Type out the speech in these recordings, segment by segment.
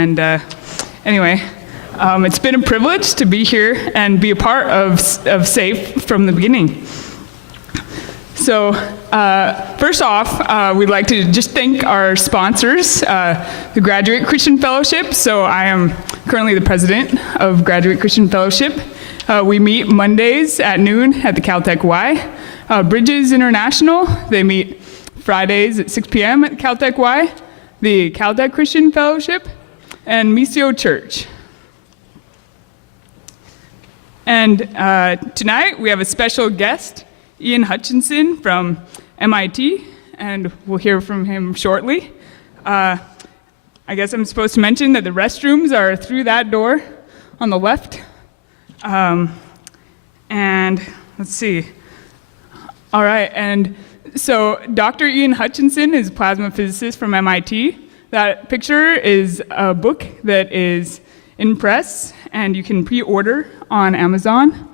And anyway, it's been a privilege to be here and be a part of SAFE from the beginning. So first off, we'd like to just thank our sponsors, the Graduate Christian Fellowship. So I am currently the president of Graduate Christian Fellowship. We meet Mondays at noon at the Caltech Y. Bridges International, they meet Fridays at 6 p.m. at Caltech Y. The Caltech Christian Fellowship, and Missio Church. And tonight we have a special guest, Ian Hutchinson from MIT, and we'll hear from him shortly. I guess I'm supposed to mention that the restrooms are through that door on the left. And let's see. All right, and so Dr. Ian Hutchinson is a plasma physicist from MIT. That picture is a book that is in press, and you can pre-order on Amazon.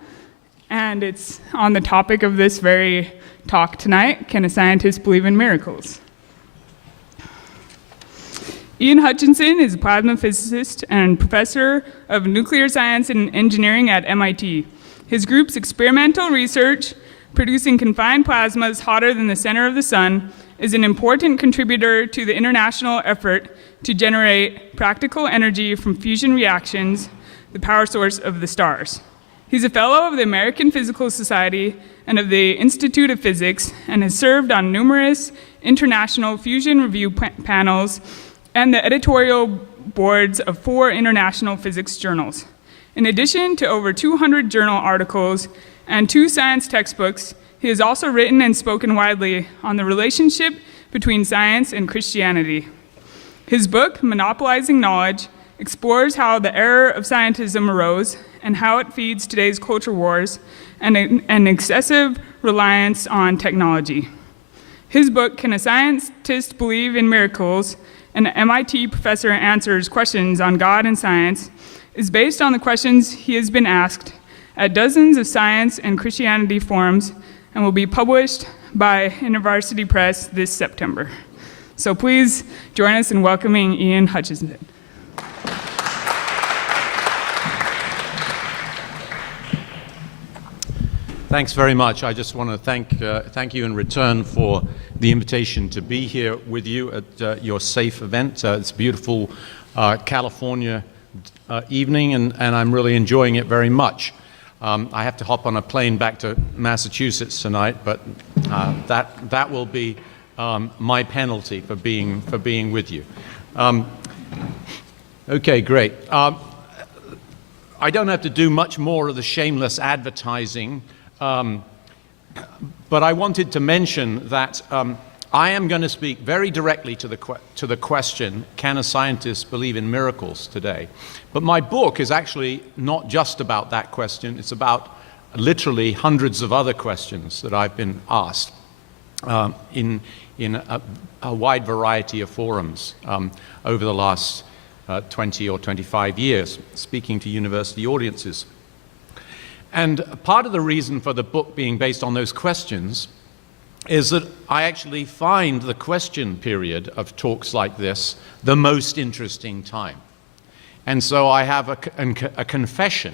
And it's on the topic of this very talk tonight, Can a Scientist Believe in Miracles? Ian Hutchinson is a plasma physicist and professor of nuclear science and engineering at MIT. His group's experimental research producing confined plasmas hotter than the center of the sun is an important contributor to the international effort to generate practical energy from fusion reactions, the power source of the stars. He's a fellow of the American Physical Society and of the Institute of Physics, and has served on numerous international fusion review panels and the editorial boards of 4 international physics journals. In addition to over 200 journal articles and 2 science textbooks, he has also written and spoken widely on the relationship between science and Christianity. His book, Monopolizing Knowledge, explores how the error of scientism arose and how it feeds today's culture wars and an excessive reliance on technology. His book, Can a Scientist Believe in Miracles? An MIT professor answers questions on God and science, is based on the questions he has been asked at dozens of science and Christianity forums, and will be published by InterVarsity Press this September. So please join us in welcoming Ian Hutchinson. Thanks very much. I just want to thank you in return for the invitation to be here with you at your SAFE event. It's a beautiful California evening, and I'm really enjoying it very much. I have to hop on a plane back to Massachusetts tonight, but that will be my penalty for being with you. Okay, great. I don't have to do much more of the shameless advertising, but I wanted to mention that I am going to speak very directly to the question, can a scientist believe in miracles today? But my book is actually not just about that question. It's about literally hundreds of other questions that I've been asked in a wide variety of forums over the last 20 or 25 years, speaking to university audiences. And part of the reason for the book being based on those questions is that I actually find the question period of talks like this the most interesting time. And so I have a confession,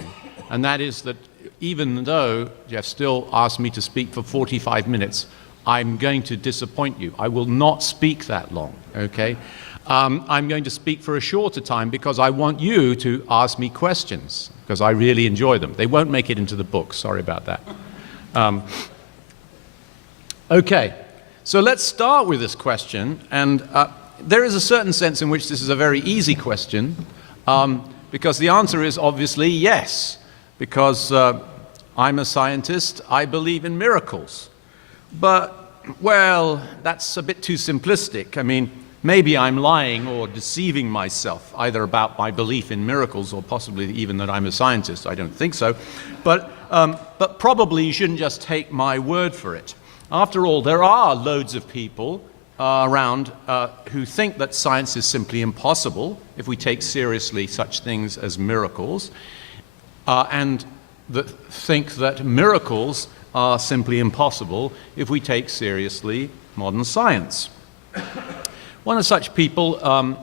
and that is that even though Jeff still asked me to speak for 45 minutes, I'm going to disappoint you. I will not speak that long, okay? I'm going to speak for a shorter time because I want you to ask me questions, because I really enjoy them. They won't make it into the book, sorry about that. Okay, so let's start with this question, and there is a certain sense in which this is a very easy question, because the answer is obviously yes, because I'm a scientist, I believe in miracles. But, well, that's a bit too simplistic. I mean, maybe I'm lying or deceiving myself, either about my belief in miracles or possibly even that I'm a scientist. I don't think so. But probably you shouldn't just take my word for it. After all, there are loads of people around who think that science is simply impossible if we take seriously such things as miracles, and that think that miracles are simply impossible if we take seriously modern science. One of such people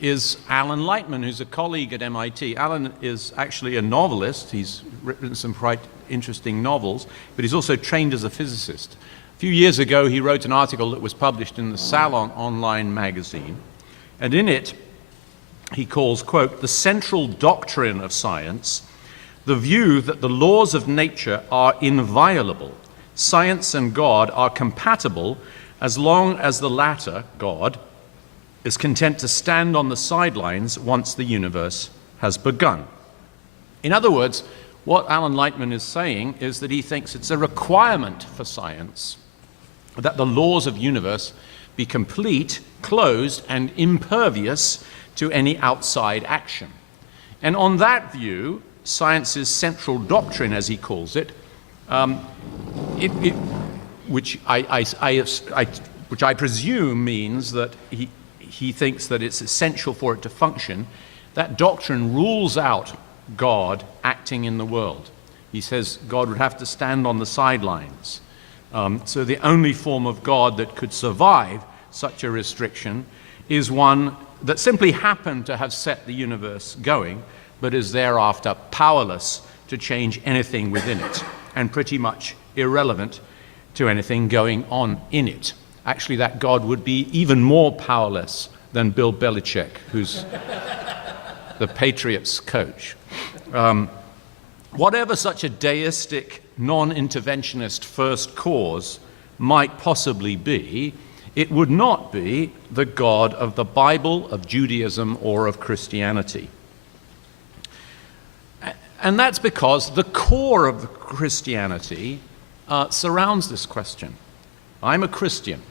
is Alan Lightman, who's a colleague at MIT. Alan is actually a novelist. He's written some quite interesting novels, but he's also trained as a physicist. A few years ago, he wrote an article that was published in the Salon online magazine, and in it, he calls, quote, "the central doctrine of science, the view that the laws of nature are inviolable. Science and God are compatible as long as the latter, God, is content to stand on the sidelines once the universe has begun." In other words, what Alan Lightman is saying is that he thinks it's a requirement for science that the laws of the universe be complete, closed, and impervious to any outside action. And on that view, science's central doctrine, as he calls it, which I presume means that he thinks that it's essential for it to function, that doctrine rules out God acting in the world. He says God would have to stand on the sidelines. So the only form of God that could survive such a restriction is one that simply happened to have set the universe going, but is thereafter powerless to change anything within it, and pretty much irrelevant to anything going on in it. Actually, that God would be even more powerless than Bill Belichick, who's the Patriots coach. Whatever such a deistic, non-interventionist first cause might possibly be, it would not be the God of the Bible, of Judaism, or of Christianity. And that's because the core of Christianity surrounds this question. I'm a Christian.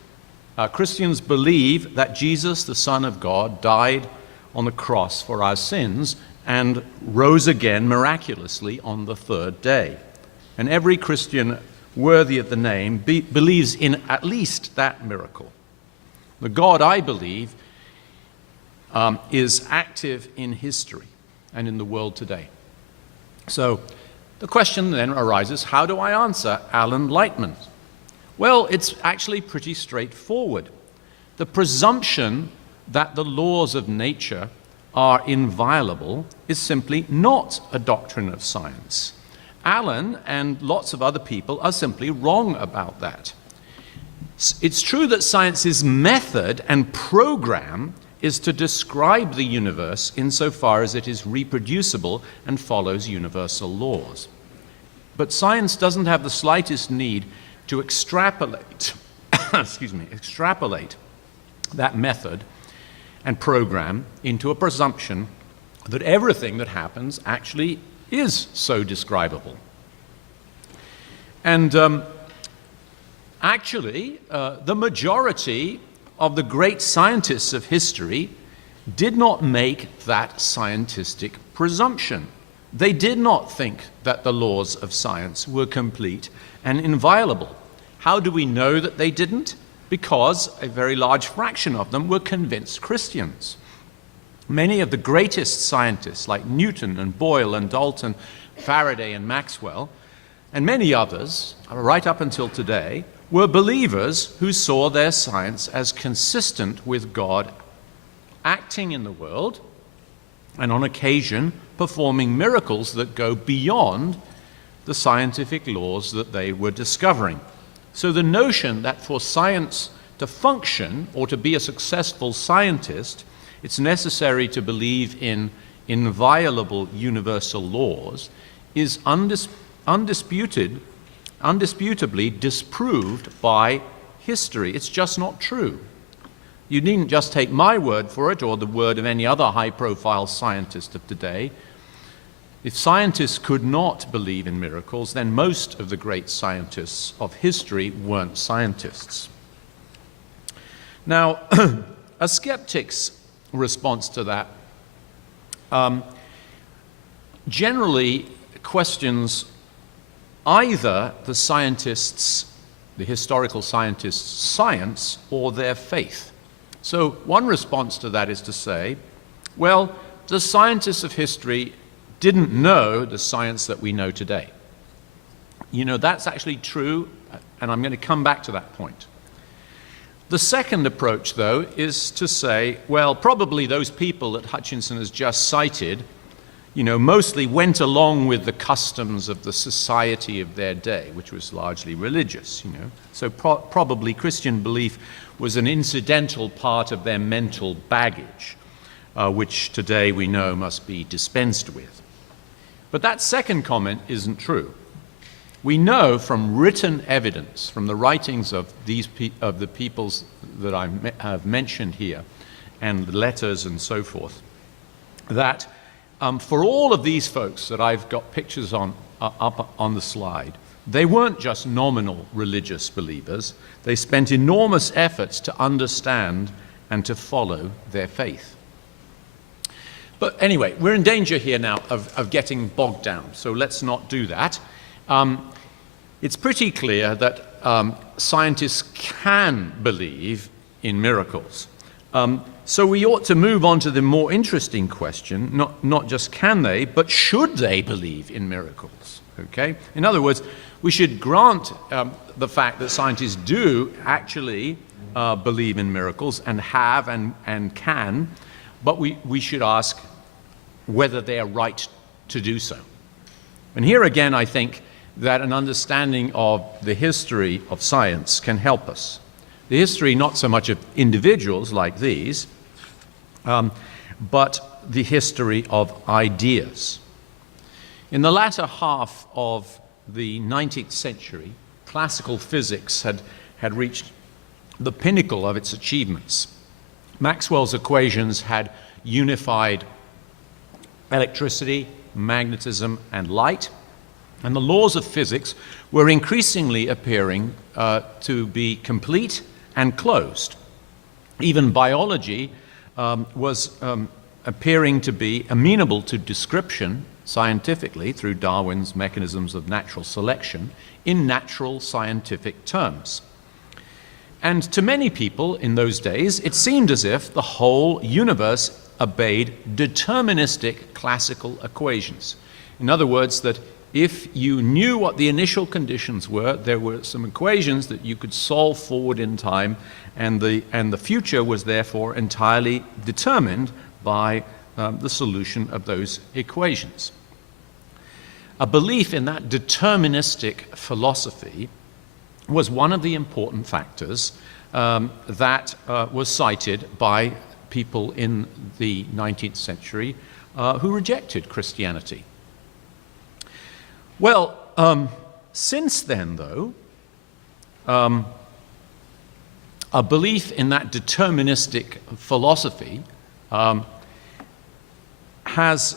Christians believe that Jesus, the Son of God, died on the cross for our sins and rose again miraculously on the third day. And every Christian worthy of the name believes in at least that miracle. The God I believe is active in history and in the world today. So the question then arises, how do I answer Alan Lightman? Well, it's actually pretty straightforward. The presumption that the laws of nature are inviolable is simply not a doctrine of science. Alan and lots of other people are simply wrong about that. It's true that science's method and program is to describe the universe insofar as it is reproducible and follows universal laws. But science doesn't have the slightest need to extrapolate, extrapolate that method and program into a presumption that everything that happens actually is so describable. And actually, the majority of the great scientists of history did not make that scientific presumption. They did not think that the laws of science were complete and inviolable. How do we know that they didn't? Because a very large fraction of them were convinced Christians. Many of the greatest scientists, like Newton and Boyle and Dalton, Faraday and Maxwell, and many others, right up until today, were believers who saw their science as consistent with God acting in the world and on occasion performing miracles that go beyond the scientific laws that they were discovering. So the notion that for science to function or to be a successful scientist, it's necessary to believe in inviolable universal laws is undisputably disproved by history. It's just not true. You needn't just take my word for it or the word of any other high-profile scientist of today. If scientists could not believe in miracles, then most of the great scientists of history weren't scientists. Now, a skeptic's response to that generally questions either the scientists, the historical scientists' science or their faith. So one response to that is to say, well, the scientists of history didn't know the science that we know today. You know, that's actually true, and I'm going to come back to that point. The second approach, though, is to say, well, probably those people that Hutchinson has just cited, mostly went along with the customs of the society of their day, which was largely religious, So probably Christian belief was an incidental part of their mental baggage, which today we know must be dispensed with. But that second comment isn't true. We know from written evidence, from the writings of the peoples that I have mentioned here, and letters and so forth, that for all of these folks that I've got pictures on up on the slide, they weren't just nominal religious believers. They spent enormous efforts to understand and to follow their faith. But anyway, we're in danger here now of getting bogged down, so let's not do that. It's pretty clear that scientists can believe in miracles. So we ought to move on to the more interesting question, not just can they, but should they believe in miracles? Okay? In other words, we should grant the fact that scientists do actually believe in miracles and have and can, but we should ask whether they are right to do so. And here again, I think that an understanding of the history of science can help us. The history not so much of individuals like these, but the history of ideas. In the latter half of the 19th century, classical physics had reached the pinnacle of its achievements. Maxwell's equations had unified electricity, magnetism, and light, and the laws of physics were increasingly appearing to be complete and closed. Even biology was appearing to be amenable to description scientifically through Darwin's mechanisms of natural selection in natural scientific terms. And to many people in those days, it seemed as if the whole universe obeyed deterministic classical equations. In other words, that if you knew what the initial conditions were, there were some equations that you could solve forward in time, and the future was therefore entirely determined by the solution of those equations. A belief in that deterministic philosophy was one of the important factors that was cited by people in the 19th century who rejected Christianity. Well, since then, though, a belief in that deterministic philosophy has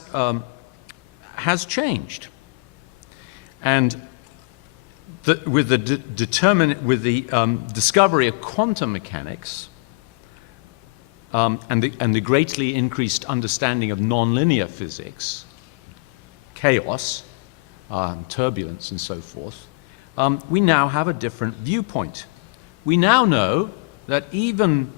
changed. And with the discovery of quantum mechanics and the greatly increased understanding of nonlinear physics, chaos, turbulence, and so forth, we now have a different viewpoint. We now know that even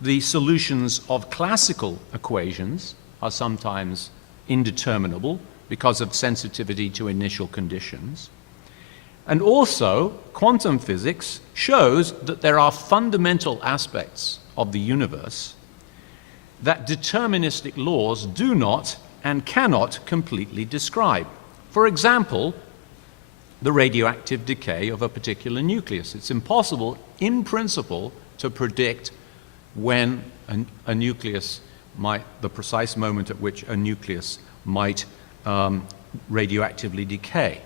the solutions of classical equations are sometimes indeterminable because of sensitivity to initial conditions. And also, quantum physics shows that there are fundamental aspects of the universe that deterministic laws do not and cannot completely describe. For example, the radioactive decay of a particular nucleus. It's impossible, in principle, to predict when a nucleus might, the precise moment at which a nucleus might radioactively decay.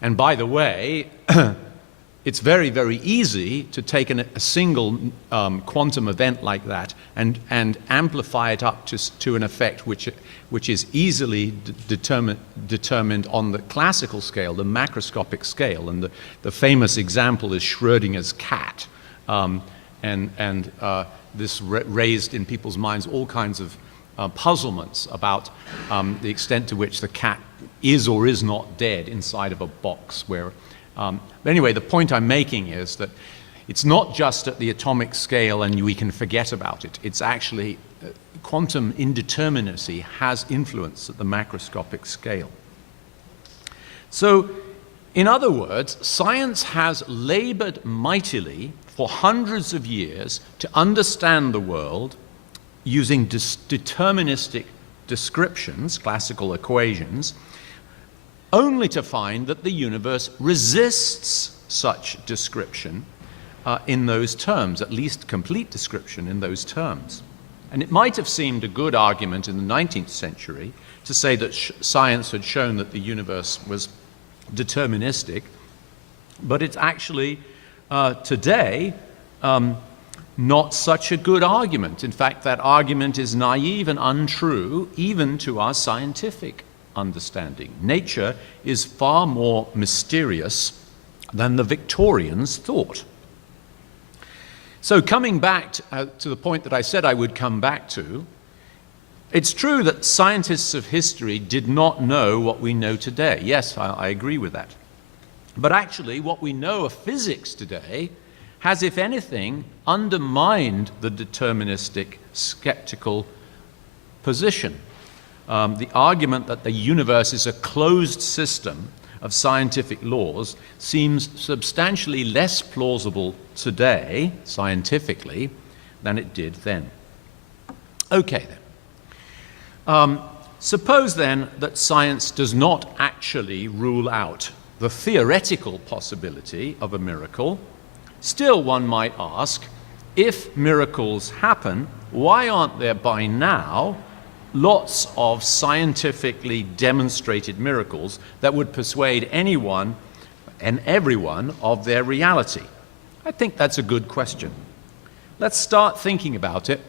And by the way, it's very, very easy to take a single quantum event like that and amplify it up to an effect which is easily determined on the classical scale, the macroscopic scale. And the famous example is Schrödinger's cat. This raised in people's minds all kinds of puzzlements about the extent to which the cat is or is not dead inside of a box. But anyway, the point I'm making is that it's not just at the atomic scale and we can forget about it. It's actually quantum indeterminacy has influence at the macroscopic scale. So, in other words, science has labored mightily for hundreds of years to understand the world using deterministic descriptions, classical equations, only to find that the universe resists such description in those terms, at least complete description in those terms. And it might have seemed a good argument in the 19th century to say that science had shown that the universe was deterministic, but it's actually today not such a good argument. In fact, that argument is naive and untrue even to our scientific understanding. Nature is far more mysterious than the Victorians thought. So coming back to the point that I said I would come back to, it's true that scientists of history did not know what we know today. Yes, I agree with that. But actually, what we know of physics today has, if anything, undermined the deterministic, skeptical position. The argument that the universe is a closed system of scientific laws seems substantially less plausible today, scientifically, than it did then. Okay, then. Suppose then that science does not actually rule out the theoretical possibility of a miracle. Still, one might ask, if miracles happen, why aren't there by now lots of scientifically demonstrated miracles that would persuade anyone and everyone of their reality? I think that's a good question. Let's start thinking about it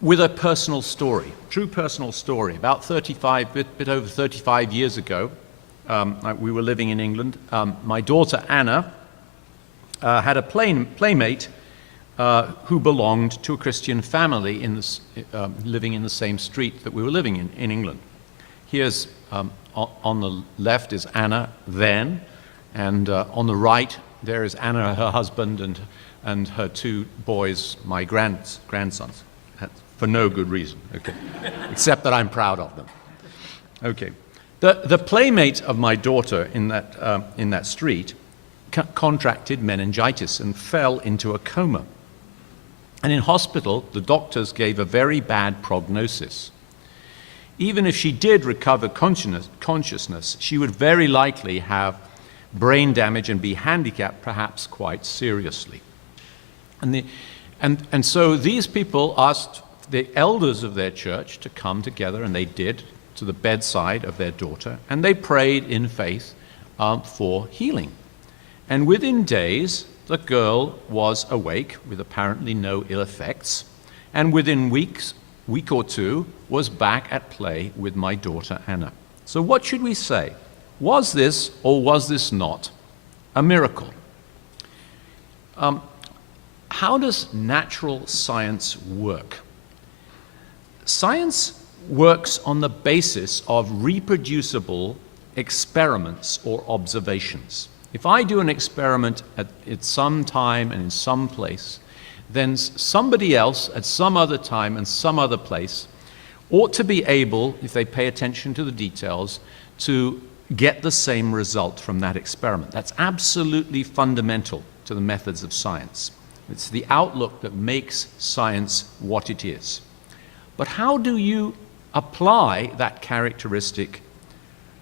with a personal story, true personal story. About bit over 35 years ago, we were living in England. My daughter Anna had a playmate who belonged to a Christian family living in the same street that we were living in England. Here's on the left is Anna then, and on the right there is Anna, her husband, and her two boys, my grandsons, for no good reason, okay, except that I'm proud of them. Okay, the playmate of my daughter in that street contracted meningitis and fell into a coma. And in hospital, the doctors gave a very bad prognosis. Even if she did recover consciousness, she would very likely have brain damage and be handicapped, perhaps quite seriously. And so these people asked the elders of their church to come together, and they did, to the bedside of their daughter, and they prayed in faith for healing. And within days, the girl was awake with apparently no ill effects, and within week or two, was back at play with my daughter Anna. So what should we say? Was this or was this not a miracle? How does natural science work? Science works on the basis of reproducible experiments or observations. If I do an experiment at some time and in some place, then somebody else at some other time and some other place ought to be able, if they pay attention to the details, to get the same result from that experiment. That's absolutely fundamental to the methods of science. It's the outlook that makes science what it is. But how do you apply that characteristic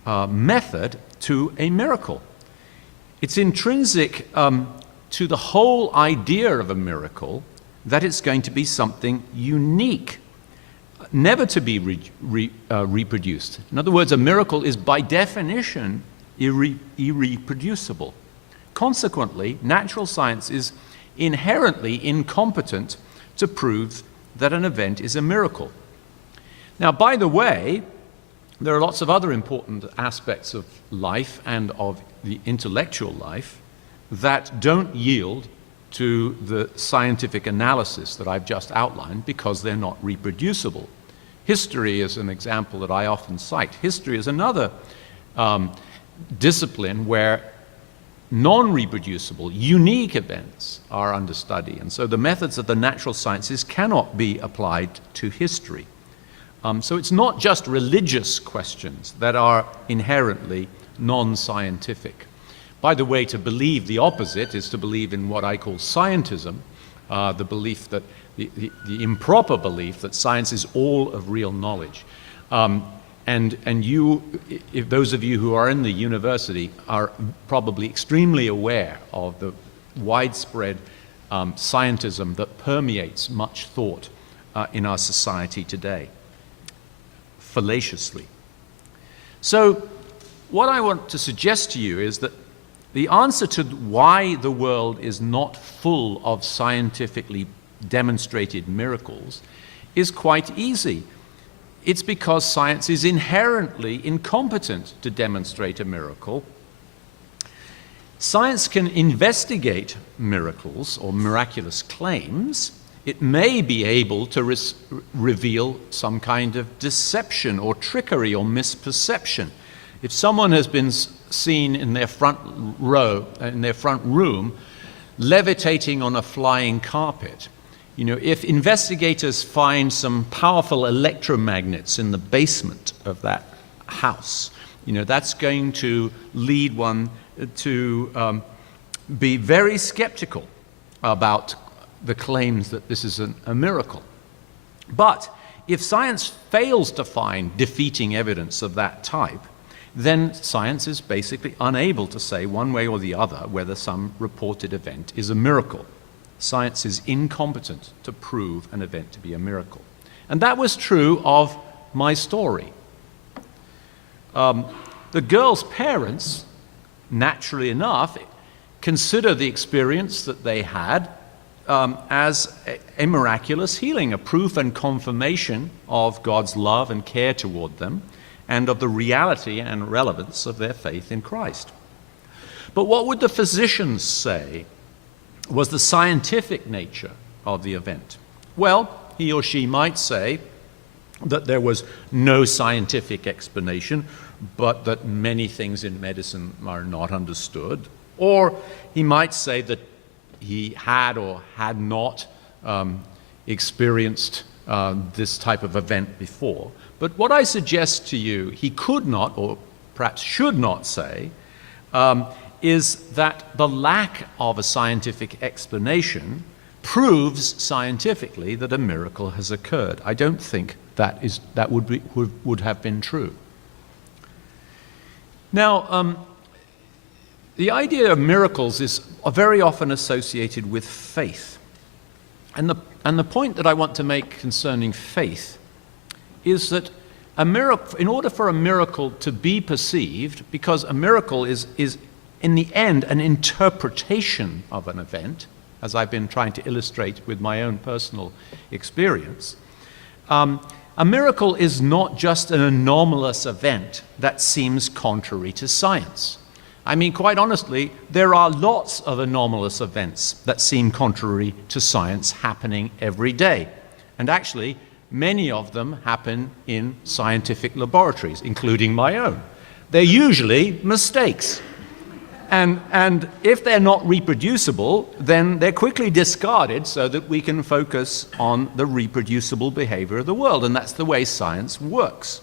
method to a miracle? It's intrinsic to the whole idea of a miracle that it's going to be something unique, never to be reproduced. In other words, a miracle is by definition irreproducible. Consequently, natural science is inherently incompetent to prove that an event is a miracle. Now, by the way, there are lots of other important aspects of life and of the intellectual life that don't yield to the scientific analysis that I've just outlined because they're not reproducible. History is an example that I often cite. History is another discipline where non-reproducible, unique events are under study. And so the methods of the natural sciences cannot be applied to history. So it's not just religious questions that are inherently non-scientific. By the way, to believe the opposite is to believe in what I call scientism, the belief that the improper belief that science is all of real knowledge. And you, if those of you who are in the university, are probably extremely aware of the widespread scientism that permeates much thought in our society today, fallaciously. So what I want to suggest to you is that the answer to why the world is not full of scientifically demonstrated miracles is quite easy. It's because science is inherently incompetent to demonstrate a miracle. Science can investigate miracles or miraculous claims. It may be able to reveal some kind of deception or trickery or misperception. If someone has been seen in their front room, levitating on a flying carpet, if investigators find some powerful electromagnets in the basement of that house, that's going to lead one to be very skeptical about the claims that this is a miracle. But if science fails to find defeating evidence of that type, then science is basically unable to say one way or the other whether some reported event is a miracle. Science is incompetent to prove an event to be a miracle. And that was true of my story. The girl's parents, naturally enough, consider the experience that they had as a miraculous healing, a proof and confirmation of God's love and care toward them, and of the reality and relevance of their faith in Christ. But what would the physicians say was the scientific nature of the event? Well, he or she might say that there was no scientific explanation, but that many things in medicine are not understood. Or he might say that he had or had not experienced this type of event before. But what I suggest to you he could not, or perhaps should not say, is that the lack of a scientific explanation proves scientifically that a miracle has occurred. I don't think that would have been true. Now, the idea of miracles is very often associated with faith. And the point that I want to make concerning faith is that a miracle, in order for a miracle to be perceived, because a miracle is in the end an interpretation of an event, as I've been trying to illustrate with my own personal experience, a miracle is not just an anomalous event that seems contrary to science. I mean, quite honestly, there are lots of anomalous events that seem contrary to science happening every day. And actually, many of them happen in scientific laboratories, including my own. They're usually mistakes. And if they're not reproducible, then they're quickly discarded so that we can focus on the reproducible behavior of the world. And that's the way science works.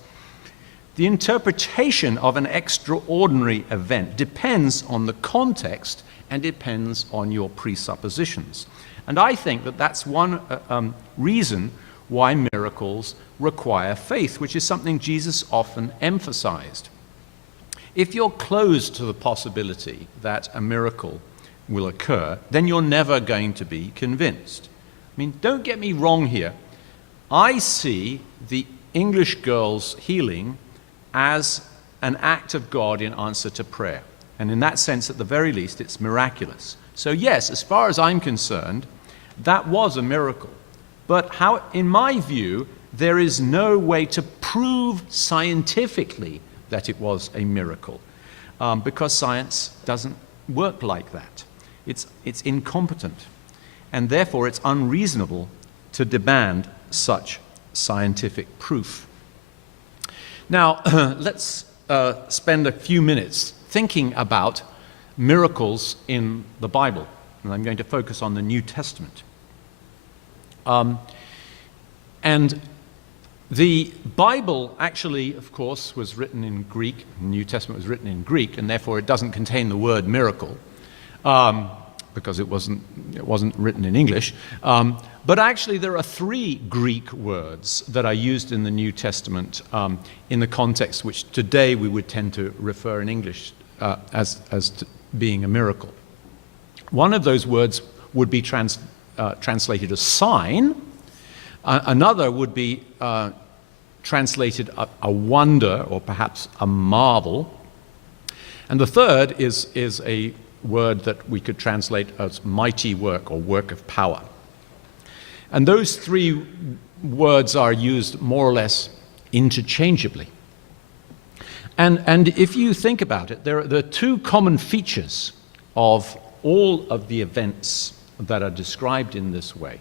The interpretation of an extraordinary event depends on the context and depends on your presuppositions. And I think that that's one reason why miracles require faith, which is something Jesus often emphasized. If you're closed to the possibility that a miracle will occur, then you're never going to be convinced. I mean, don't get me wrong here. I see the English girl's healing as an act of God in answer to prayer. And in that sense, at the very least, it's miraculous. So yes, as far as I'm concerned, that was a miracle. But in my view, there is no way to prove scientifically that it was a miracle, because science doesn't work like that. It's incompetent, and therefore it's unreasonable to demand such scientific proof. Now, let's spend a few minutes thinking about miracles in the Bible, and I'm going to focus on the New Testament. And The Bible actually, of course, was written in Greek. The New Testament was written in Greek, and therefore it doesn't contain the word miracle, because it wasn't written in English. But actually, there are 3 Greek words that are used in the New Testament in the context which today we would tend to refer in English as to being a miracle. One of those words would be translated as sign. Another would be translated a wonder, or perhaps a marvel. And the third is a word that we could translate as mighty work, or work of power. And those 3 words are used more or less interchangeably. And if you think about it, there are 2 common features of all of the events that are described in this way.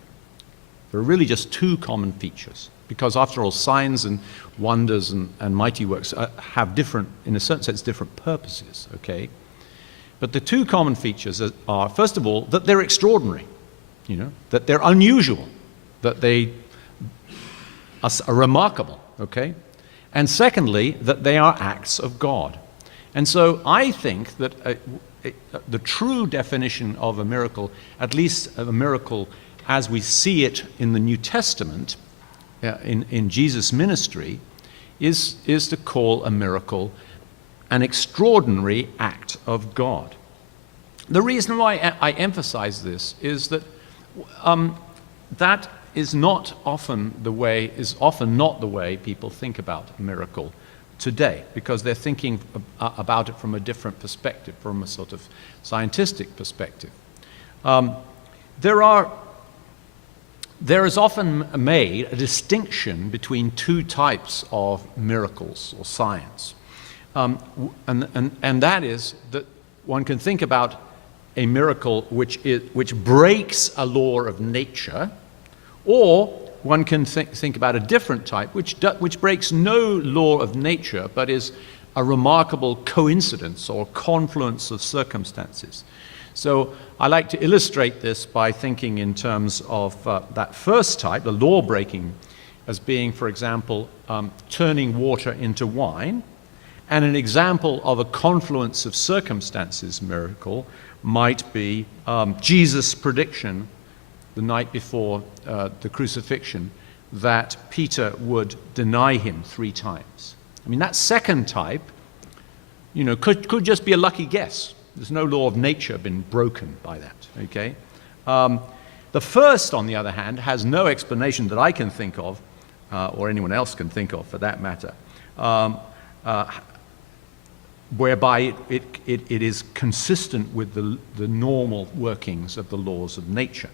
There are really just 2 common features, because after all, signs and wonders and mighty works have different, in a certain sense, different purposes, okay? But the 2 common features are, first of all, that they're extraordinary, that they're unusual, that they are remarkable, okay? And secondly, that they are acts of God. And so I think that the true definition of a miracle, at least a miracle as we see it in the New Testament, in Jesus' ministry, is to call a miracle an extraordinary act of God. The reason why I emphasize this is that that is often not the way people think about a miracle today, because they're thinking about it from a different perspective, from a sort of scientific perspective. There is often made a distinction between 2 types of miracles or signs. And that is that one can think about a miracle which breaks a law of nature, or one can think about a different type which breaks no law of nature, but is a remarkable coincidence or confluence of circumstances. So I like to illustrate this by thinking in terms of that first type, the law-breaking, as being, for example, turning water into wine. And an example of a confluence of circumstances miracle might be Jesus' prediction the night before the crucifixion that Peter would deny him 3 times. I mean, that second type, could just be a lucky guess. There's no law of nature been broken by that, okay? The first, on the other hand, has no explanation that I can think of, or anyone else can think of for that matter, whereby it is consistent with the normal workings of the laws of nature.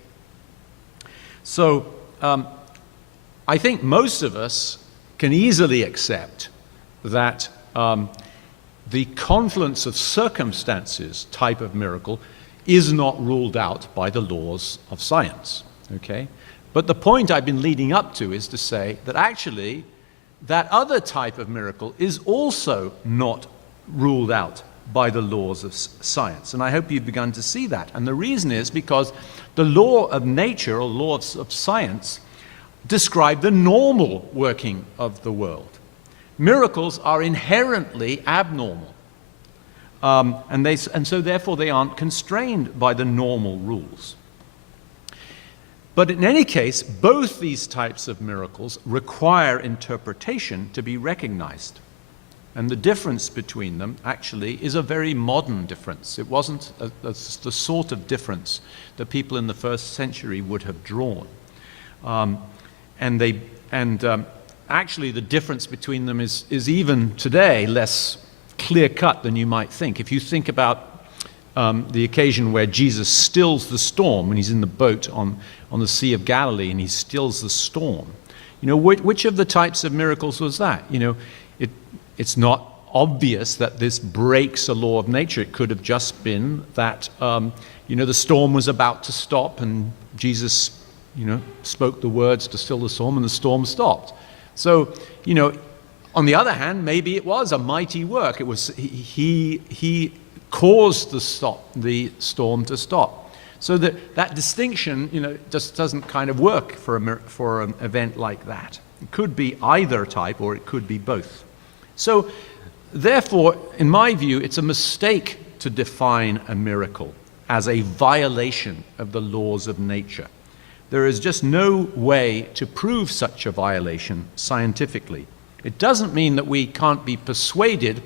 So I think most of us can easily accept that the confluence of circumstances type of miracle is not ruled out by the laws of science, okay? But the point I've been leading up to is to say that actually that other type of miracle is also not ruled out by the laws of science. And I hope you've begun to see that. And the reason is because the law of nature, or laws of science, describe the normal working of the world. Miracles are inherently abnormal. And so therefore they aren't constrained by the normal rules. But in any case, both these types of miracles require interpretation to be recognized. And the difference between them actually is a very modern difference. It wasn't the sort of difference that people in the first century would have drawn. Actually, the difference between them is even today less clear-cut than you might think. If you think about the occasion where Jesus stills the storm when he's in the boat on the Sea of Galilee and he stills the storm, which of the types of miracles was that? It's not obvious that this breaks a law of nature. It could have just been that, the storm was about to stop and Jesus, spoke the words to still the storm and the storm stopped. So, on the other hand, maybe it was a mighty work. It was he caused the storm to stop. So that distinction, just doesn't kind of work for an event like that. It could be either type or it could be both. So, therefore, in my view, it's a mistake to define a miracle as a violation of the laws of nature. There is just no way to prove such a violation scientifically. It doesn't mean that we can't be persuaded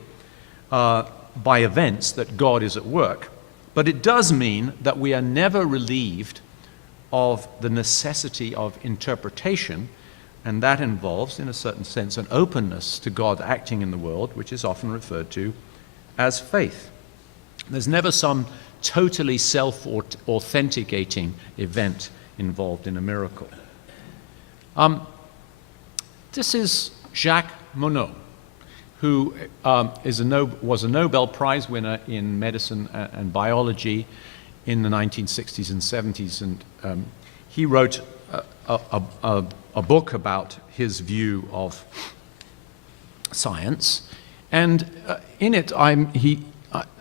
by events that God is at work, but it does mean that we are never relieved of the necessity of interpretation, and that involves, in a certain sense, an openness to God acting in the world, which is often referred to as faith. There's never some totally self-authenticating event involved in a miracle. This is Jacques Monod, who was a Nobel Prize winner in medicine and biology in the 1960s and 70s, and he wrote a book about his view of science, and in it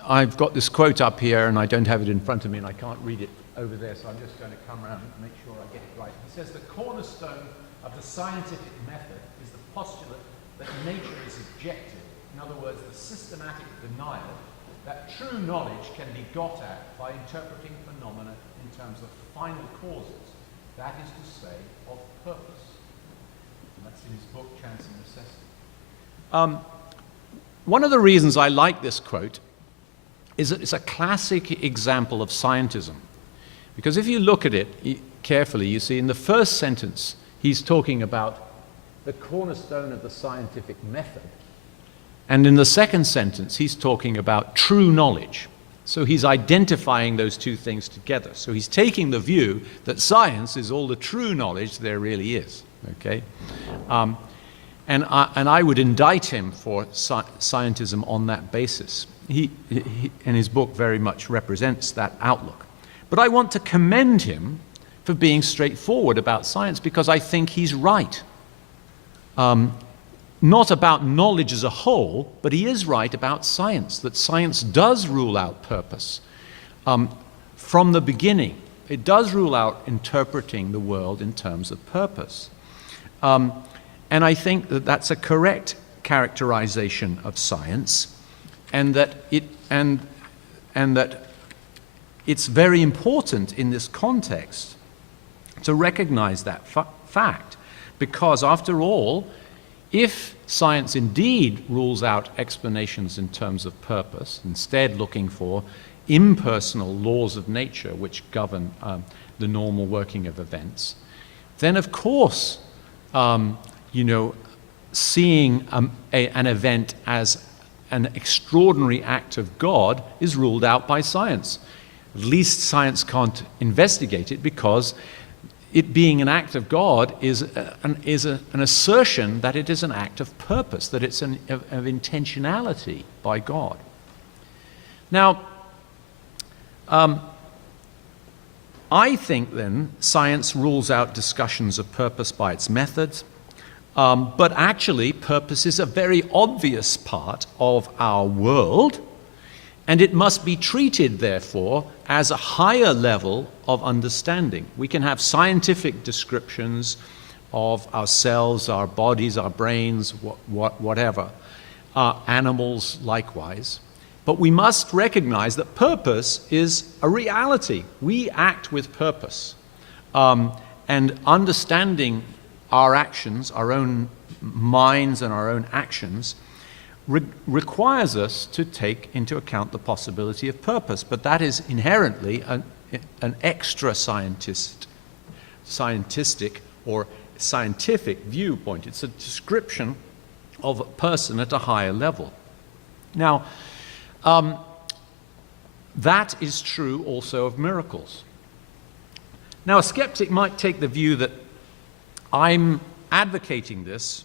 I've got this quote up here, and I don't have it in front of me, and I can't read it over there, so I'm just going to come around and make sure I get it right. He says, "The cornerstone of the scientific method is the postulate that nature is objective, in other words, the systematic denial that true knowledge can be got at by interpreting phenomena in terms of final causes, that is to say, of purpose." And that's in his book, Chance and Necessity. One of the reasons I like this quote is that it's a classic example of scientism. Because if you look at it carefully, you see in the first sentence, he's talking about the cornerstone of the scientific method. And in the second sentence, he's talking about true knowledge. So he's identifying those two things together. So he's taking the view that science is all the true knowledge there really is. Okay? And I would indict him for scientism on that basis. He, in his book, very much represents that outlook. But I want to commend him for being straightforward about science, because I think he's right. Not about knowledge as a whole, but he is right about science, that science does rule out purpose. From the beginning, it does rule out interpreting the world in terms of purpose. And I think that that's a correct characterization of science, and that it's very important in this context to recognize that fact, because after all, if science indeed rules out explanations in terms of purpose, instead looking for impersonal laws of nature which govern the normal working of events, then of course, seeing an event as an extraordinary act of God is ruled out by science. At least science can't investigate it, because it being an act of God is an assertion that it is an act of purpose, that it's of intentionality by God. Now, I think then science rules out discussions of purpose by its methods, but actually purpose is a very obvious part of our world, and it must be treated, therefore, as a higher level of understanding. We can have scientific descriptions of ourselves, our bodies, our brains, whatever, animals likewise, but we must recognize that purpose is a reality. We act with purpose, and understanding our actions, our own minds and our own actions, requires us to take into account the possibility of purpose, but that is inherently an extra scientific or scientific viewpoint. It's a description of a person at a higher level. Now, that is true also of miracles. Now, a skeptic might take the view that I'm advocating this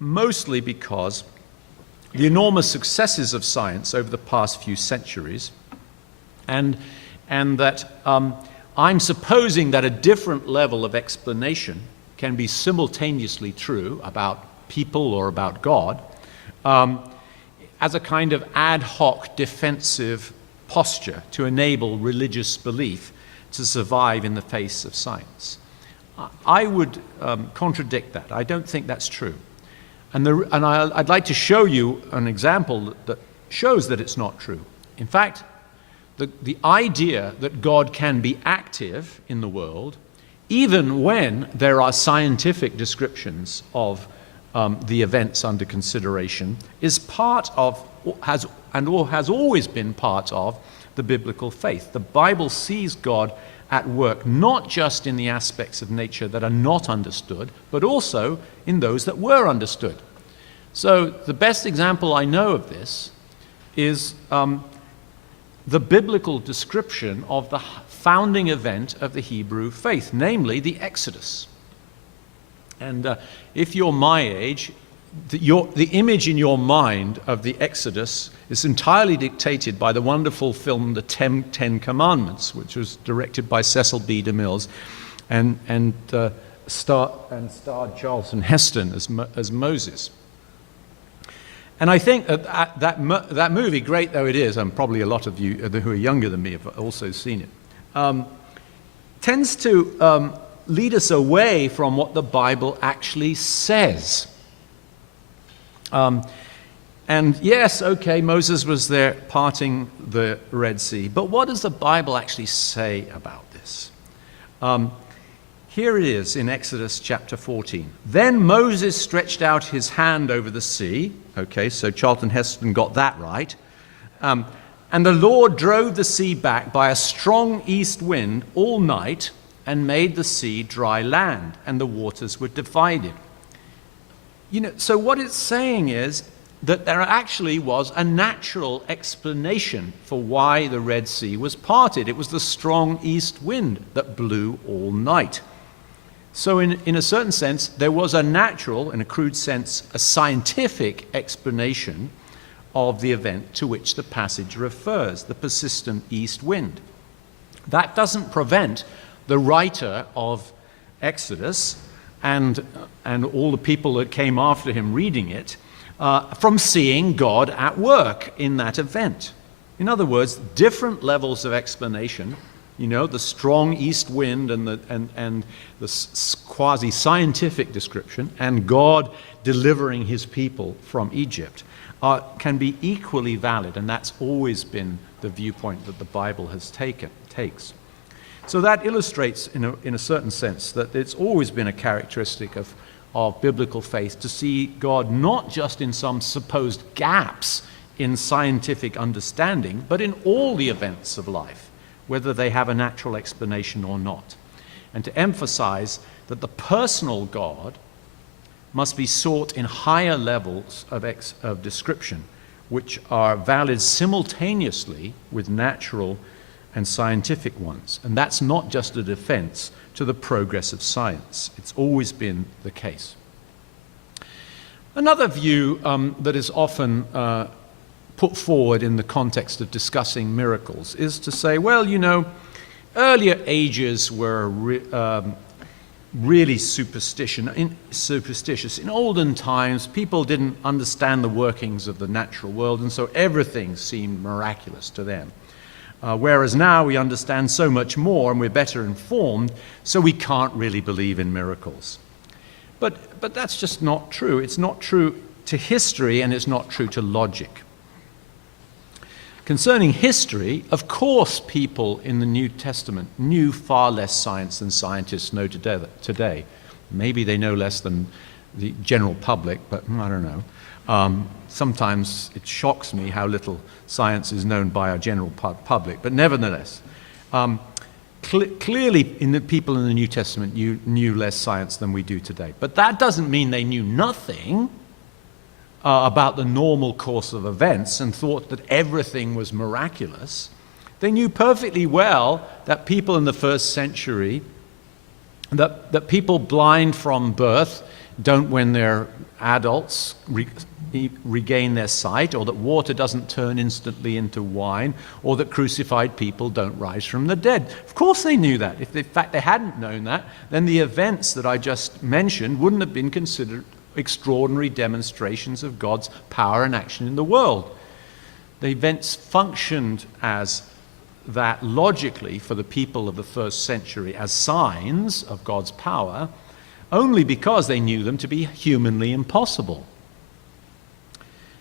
mostly because the enormous successes of science over the past few centuries, and that I'm supposing that a different level of explanation can be simultaneously true about people or about God, as a kind of ad hoc defensive posture to enable religious belief to survive in the face of science. I would contradict that. I don't think that's true. I'd like to show you an example that shows that it's not true. In fact, the idea that God can be active in the world, even when there are scientific descriptions of the events under consideration, is part of, has always been part of the biblical faith. The Bible sees God at work not just in the aspects of nature that are not understood, but also in those that were understood. So the best example I know of this is the biblical description of the founding event of the Hebrew faith, namely the Exodus. And if you're my age, the image in your mind of the Exodus is entirely dictated by the wonderful film The Ten Commandments, which was directed by Cecil B. DeMille and starred Charlton Heston as Moses. And I think that movie, great though it is, and probably a lot of you who are younger than me have also seen it, tends to lead us away from what the Bible actually says. And yes, okay, Moses was there parting the Red Sea, but what does the Bible actually say about this? Here it is in Exodus chapter 14. Then Moses stretched out his hand over the sea. Okay, so Charlton Heston got that right. And the Lord drove the sea back by a strong east wind all night and made the sea dry land, and the waters were divided. You know, so what it's saying is that there actually was a natural explanation for why the Red Sea was parted. It was the strong east wind that blew all night. So in a certain sense, there was a natural, in a crude sense, a scientific explanation of the event to which the passage refers, the persistent east wind. That doesn't prevent the writer of Exodus and all the people that came after him reading it from seeing God at work in that event. In other words, different levels of explanation. You know, the strong east wind and the quasi-scientific description, and God delivering his people from Egypt can be equally valid, and that's always been the viewpoint that the Bible takes. So that illustrates, in a certain sense, that it's always been a characteristic of biblical faith to see God not just in some supposed gaps in scientific understanding, but in all the events of life, whether they have a natural explanation or not. And to emphasize that the personal God must be sought in higher levels of description, which are valid simultaneously with natural and scientific ones. And that's not just a defense to the progress of science. It's always been the case. Another view that is often put forward in the context of discussing miracles is to say, well, you know, earlier ages were really superstitious. In olden times, people didn't understand the workings of the natural world, and so everything seemed miraculous to them. Whereas now we understand so much more and we're better informed, so we can't really believe in miracles. But that's just not true. It's not true to history, and it's not true to logic. Concerning history, of course people in the New Testament knew far less science than scientists know today. Maybe they know less than the general public, but I don't know. Sometimes it shocks me how little science is known by our general public, but nevertheless, clearly the people in the New Testament knew less science than we do today. But that doesn't mean they knew nothing about the normal course of events and thought that everything was miraculous. They knew perfectly well that people in the first century, that people blind from birth don't, when they're adults, regain their sight, or that water doesn't turn instantly into wine, or that crucified people don't rise from the dead. Of course they knew that. If in fact they hadn't known that, then the events that I just mentioned wouldn't have been considered extraordinary demonstrations of God's power and action in the world. The events functioned as that logically for the people of the first century as signs of God's power only because they knew them to be humanly impossible.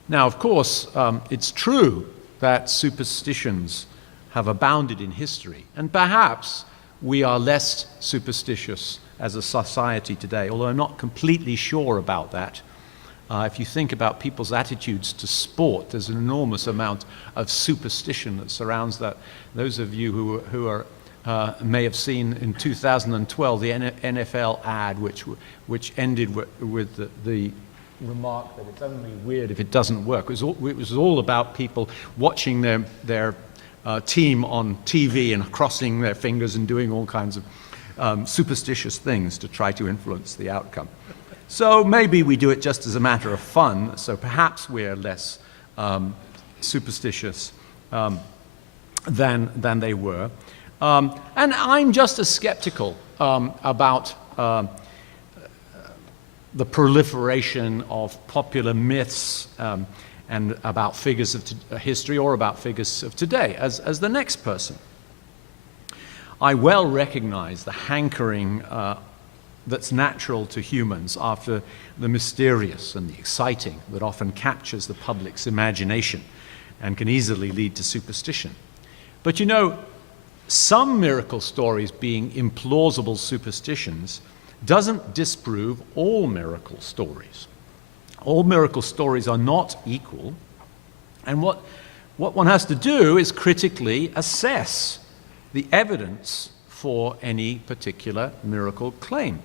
Now, of course, it's true that superstitions have abounded in history, and perhaps we are less superstitious as a society today, although I'm not completely sure about that. If you think about people's attitudes to sport, there's an enormous amount of superstition that surrounds that. Those of you who are may have seen in 2012 the NFL ad, which ended with the remark that it's only weird if it doesn't work. It was all about people watching their team on TV and crossing their fingers and doing all kinds of superstitious things to try to influence the outcome. So maybe we do it just as a matter of fun, so perhaps we're less superstitious than they were. And I'm just as skeptical about the proliferation of popular myths and about figures of history or about figures of today as the next person. I well recognize the hankering that's natural to humans after the mysterious and the exciting that often captures the public's imagination and can easily lead to superstition. But you know, some miracle stories being implausible superstitions doesn't disprove all miracle stories. All miracle stories are not equal, and what one has to do is critically assess the evidence for any particular miracle claim.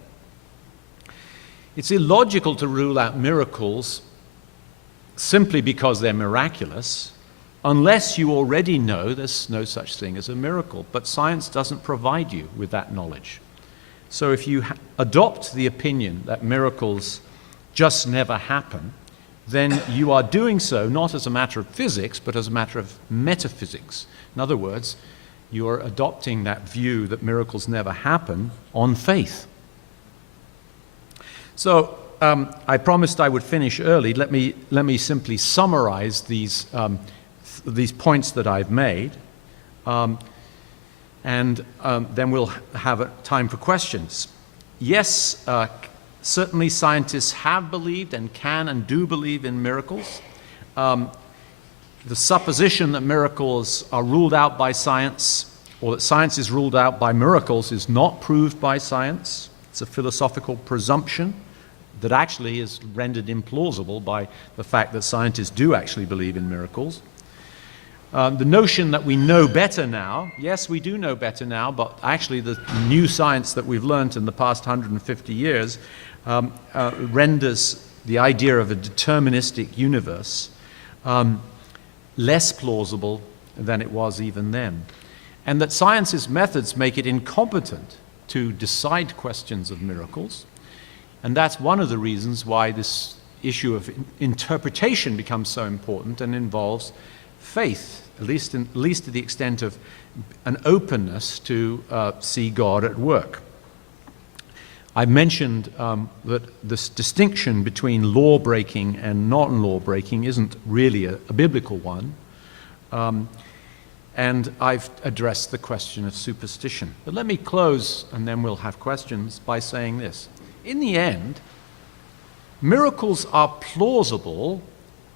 It's illogical to rule out miracles simply because they're miraculous, unless you already know there's no such thing as a miracle. But science doesn't provide you with that knowledge. So if you adopt the opinion that miracles just never happen, then you are doing so not as a matter of physics, but as a matter of metaphysics. In other words, you are adopting that view that miracles never happen on faith. So I promised I would finish early. Let me simply summarize these points that I've made, and then we'll have a time for questions. Yes, certainly scientists have believed and can and do believe in miracles. The supposition that miracles are ruled out by science, or that science is ruled out by miracles, is not proved by science. It's a philosophical presumption that actually is rendered implausible by the fact that scientists do actually believe in miracles. The notion that we know better now, yes, we do know better now, but actually the new science that we've learned in the past 150 years renders the idea of a deterministic universe less plausible than it was even then. And that science's methods make it incompetent to decide questions of miracles. And that's one of the reasons why this issue of interpretation becomes so important and involves faith, at least to the extent of an openness to see God at work. I mentioned that this distinction between law-breaking and non-law-breaking isn't really a biblical one. And I've addressed the question of superstition. But let me close, and then we'll have questions, by saying this. In the end, miracles are plausible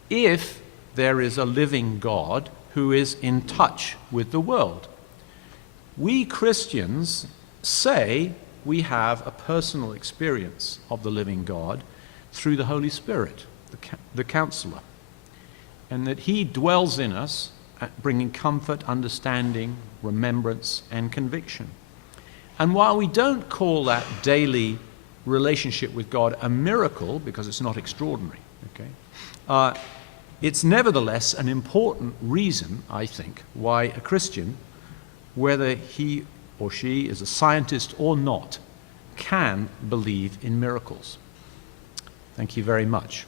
if there is a living God who is in touch with the world. We Christians say we have a personal experience of the living God through the Holy Spirit, the counselor, and that he dwells in us, bringing comfort, understanding, remembrance, and conviction. And while we don't call that daily relationship with God a miracle, because it's not extraordinary, okay? It's nevertheless an important reason, I think, why a Christian, whether he or she is a scientist or not, can believe in miracles. Thank you very much.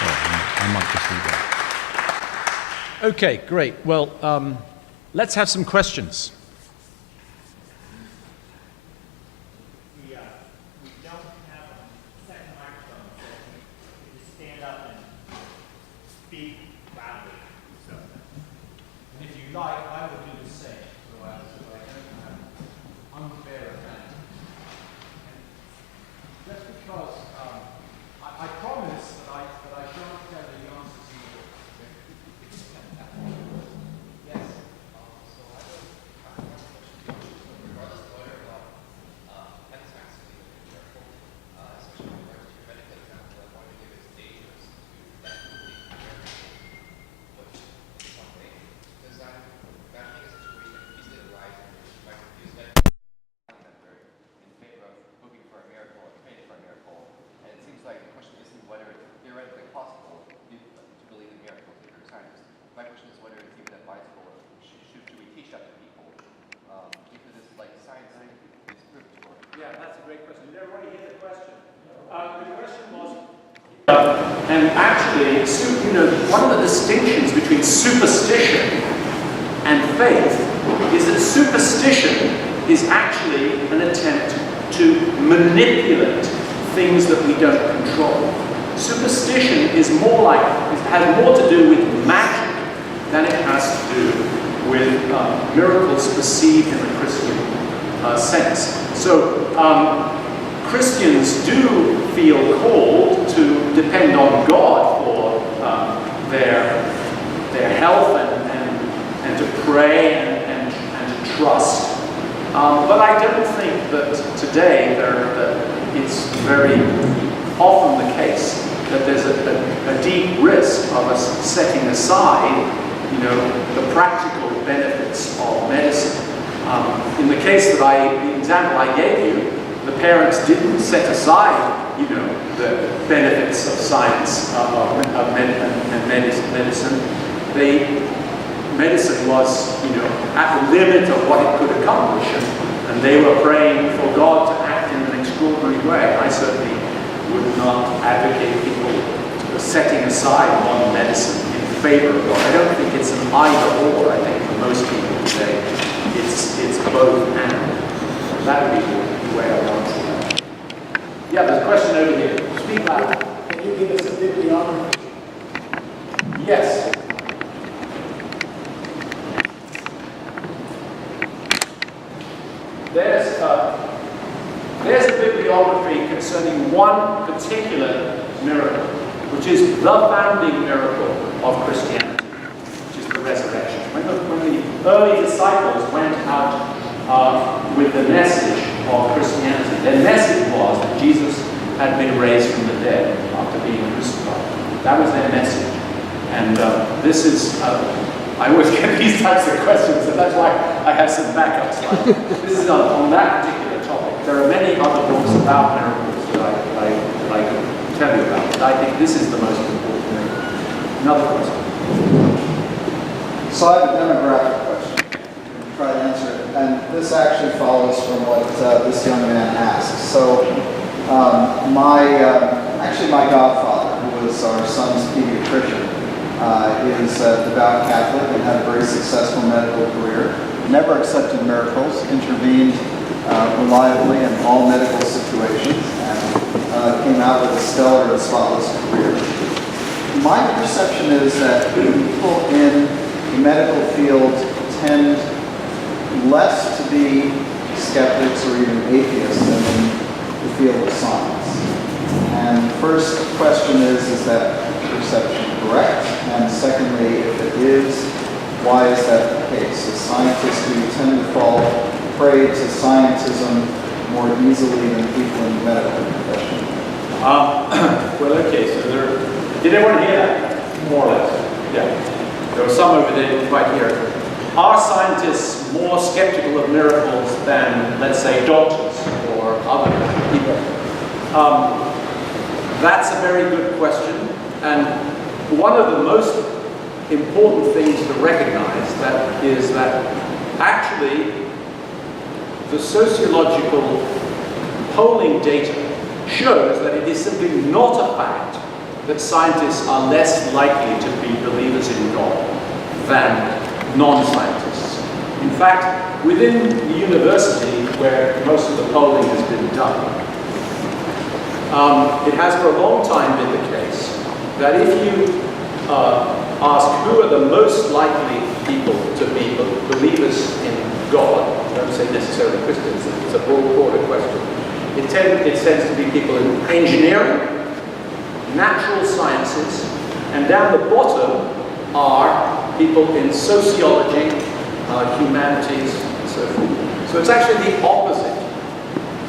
I might just leave that. Okay, great. Well, let's have some questions. like, I will do the same, so I don't have unfair advantage. Just because I promise that I shan't tell the answers in the book. Yes. So I have one question. Regardless of whether or not science is even careful, especially in regards to your medical example, I want to give its dangerous to that complete miracle, which is one thing. Because I'm imagining a situation easily arises where you might confuse medical that they're in favor of looking for a miracle or praying for a miracle. And it seems like the question isn't whether it's theoretically possible to believe in miracles if you're a scientist. My question is whether it's even advisable, or should we teach that to people? Because it's like science is proved to work. Yeah, that's a great question. Did everybody hear the question? The question was, and actually, one of the distinctions between superstition and faith is that superstition is actually an attempt to manipulate things that we don't control. Superstition is has more to do with magic than it has to do with miracles perceived in a Christian sense. So Christians do feel called to depend on God for their health and to pray and to trust. But I don't think that today that it's very often the case that there's a deep risk of us setting aside the practical benefits of medicine. In the case the example I gave you, the parents didn't set aside, the benefits of science and medicine. Medicine was, at the limit of what it could accomplish, and they were praying for God to act in an extraordinary way. I certainly would not advocate people setting aside modern medicine in favor of God. I don't think it's an either or. I think for most people today, it's both and. That would be the way I would answer that. Yeah, there's a question over here. Speak loud. Can you give us a bibliography? Yes. There's a bibliography concerning one particular miracle, which is the founding miracle of Christianity, which is the resurrection. When the early disciples went out with the message of Christianity, their message was that Jesus had been raised from the dead after being crucified. That was their message. And this is, I always get these types of questions, and that's why I have some backup slides. This is on that particular topic. There are many other books about miracles that I could tell you about, but I think this is the most important thing. Another question. So I have a demographic question. Try to answer it. And this actually follows from what this young man asked. So my godfather, who was our son's pediatrician, is a devout Catholic and had a very successful medical career. Never accepted miracles, intervened reliably in all medical situations, and came out with a stellar and spotless career. My perception is that people in the medical field tend less to be skeptics or even atheists than in the field of science. And the first question is that perception correct? And secondly, if it is, why is that the case? As scientists, do you tend to fall prey to scientism more easily than people in the medical profession? Well, okay, so did everyone hear that? More or less. Yeah. There were some over there who didn't quite hear it. Are scientists more skeptical of miracles than, let's say, doctors or other people? That's a very good question. And one of the most important things to recognize is that actually the sociological polling data shows that it is simply not a fact that scientists are less likely to be believers in God than non-scientists. In fact, within the university where most of the polling has been done, it has for a long time been the case that if you ask who are the most likely people to be believers in God, I don't say necessarily Christians, it's a broader question. It tends to be people in engineering, natural sciences, and down the bottom are people in sociology, humanities, and so forth. So it's actually the opposite.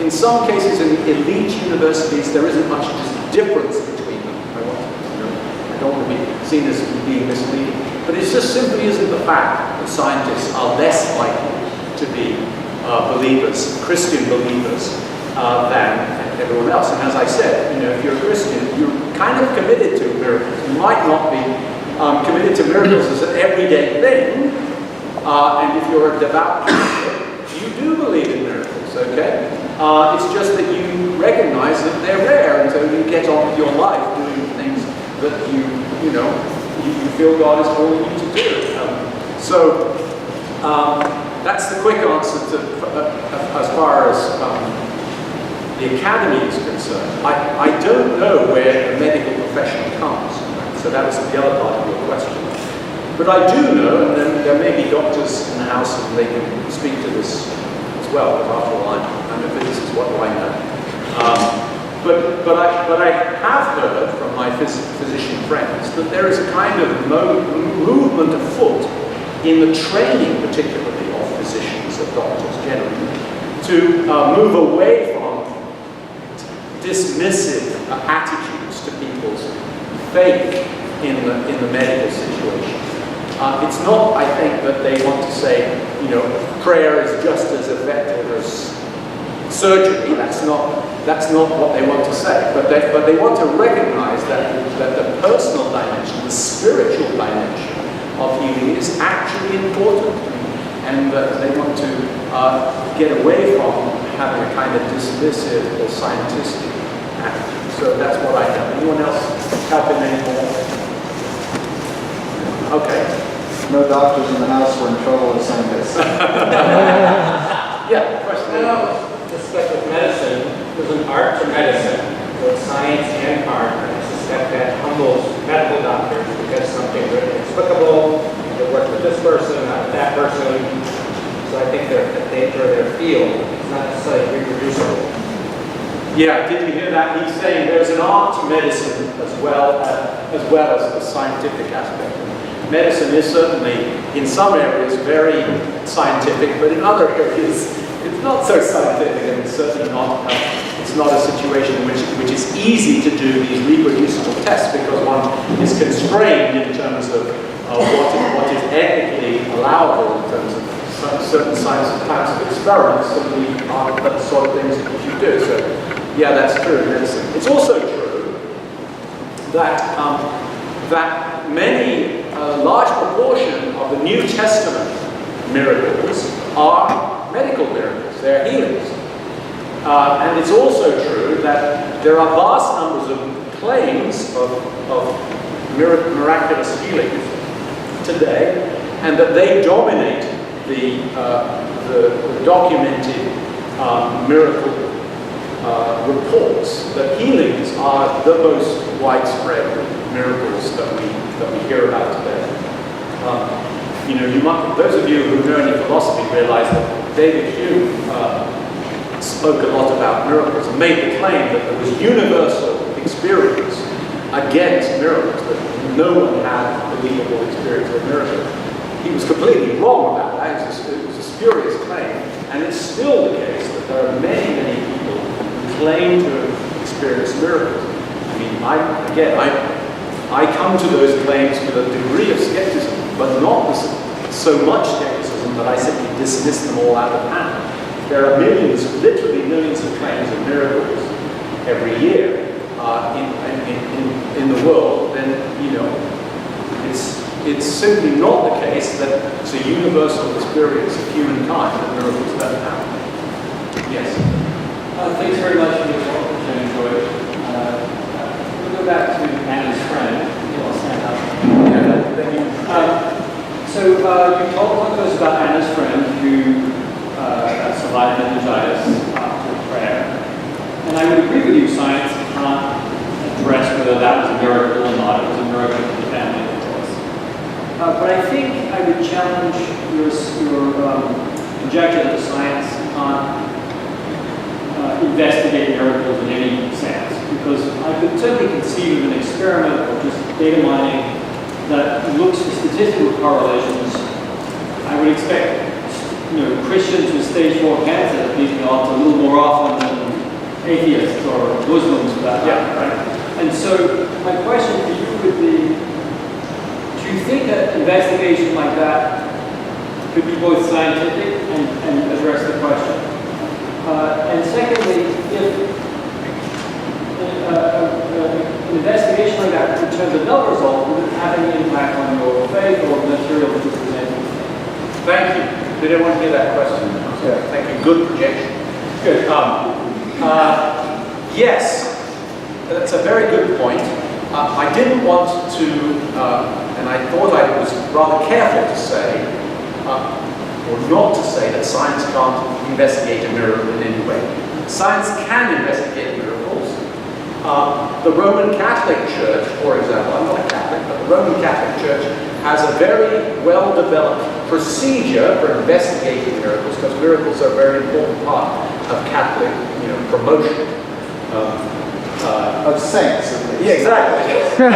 In some cases, in elite universities, there isn't much difference between them. I don't want to be seen as being misleading, but it just simply isn't the fact that scientists are less likely to be believers, Christian believers, than everyone else. And as I said, if you're a Christian, you're kind of committed to miracles. You might not be committed to miracles as an everyday thing, and if you're a devout Catholic, you do believe in miracles, okay? It's just that you recognize that they're rare, and so you get on with your life doing things that you feel God is calling you to do. That's the quick answer to, as far as the academy is concerned. I don't know where the medical profession comes, so that was the other part of your question. But I do know, and there may be doctors in the house and they can speak to this as well, but after all, I'm a physicist, what do I know? But I have heard from my physician friends that there is a kind of movement afoot in the training, particularly of physicians, of doctors generally, to move away from dismissive attitudes to people's faith in the medical situation. It's not, I think, that they want to say, prayer is just as effective as surgery. That's not what they want to say. But they want to recognize that the personal dimension, the spiritual dimension of healing is actually important, and that they want to get away from having a kind of dismissive or scientific attitude. So that's what I know. Anyone else help him anymore? Okay. No doctors in the house were in trouble with scientists. Yeah, question. Just like with medicine, there's an art to medicine, both science and art, and I suspect that humbles medical doctors because something really inexplicable, they work with this person, not with that person, so I think the nature of their field is not necessarily reproducible. Yeah, did you hear that? He's saying there's an art to medicine as well as the scientific aspect. Medicine is certainly, in some areas, very scientific, but in other areas, it's not so scientific, and it's certainly not. It's not a situation in which it's easy to do these reproducible tests because one is constrained in terms of what is ethically allowable in terms of certain types of experiments that aren't the sort of things that you should do. So, yeah, that's true in medicine. It's also true that many, a large proportion of the New Testament miracles are medical miracles, they're healings. And it's also true that there are vast numbers of claims of miraculous healings today, and that they dominate the documented miracle reports. That healings are the most widespread miracles that we hear about today. Those of you who know any philosophy realize that David Hume spoke a lot about miracles and made the claim that there was universal experience against miracles, that no one had a believable experience of miracles. He was completely wrong about that. It was a spurious claim, and it's still the case that there are many, many people who claim to have experienced miracles. I mean, I come to those claims with a degree of skepticism, but not so much skepticism that I simply dismiss them all out of hand. There are millions, literally millions of claims of miracles every year in the world. Then it's simply not the case that it's a universal experience of humankind that miracles don't happen. Yes. Thanks very much for the talk, which I enjoyed. We'll go back to Anna's friend. I'll stand up. Yeah, thank you. So you talked to us about Anna's friend who survived meningitis after prayer. And I would agree with you, science can't address whether that was a miracle or not. It was a miracle for the family, of course. But I think I would challenge your conjecture that science can't investigate miracles in any sense, because I could certainly conceive of an experiment or just data mining that looks for statistical correlations. I would expect, Christians with stage 4 cancer to be odds a little more often than atheists or Muslims for that matter, right? And so my question for you would be, do you think that investigation like that could be both scientific and address the question? And secondly, if an investigation like that returns a null result, would it have any impact on your faith or the material that you're presenting? Thank you. Did everyone hear that question? Yeah. Thank you. Good projection. Good. Yes, that's a very good point. I didn't want to, and I thought I was rather careful to say, or not to say, that science can't investigate a miracle in any way. Science can investigate miracles. The Roman Catholic Church, for example, I'm not a Catholic, but the Roman Catholic Church has a very well-developed procedure for investigating miracles, because miracles are a very important part of Catholic, promotion. Of saints, at least. Yeah, exactly. I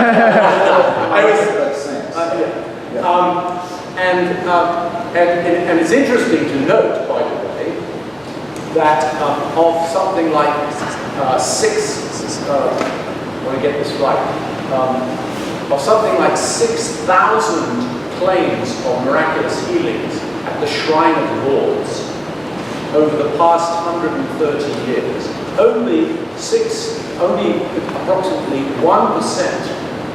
was of saints. And it's interesting to note, by the way, that of something like I want to get this right, of something like 6,000 claims of miraculous healings at the Shrine of the Lords over the past 130 years, only approximately 1%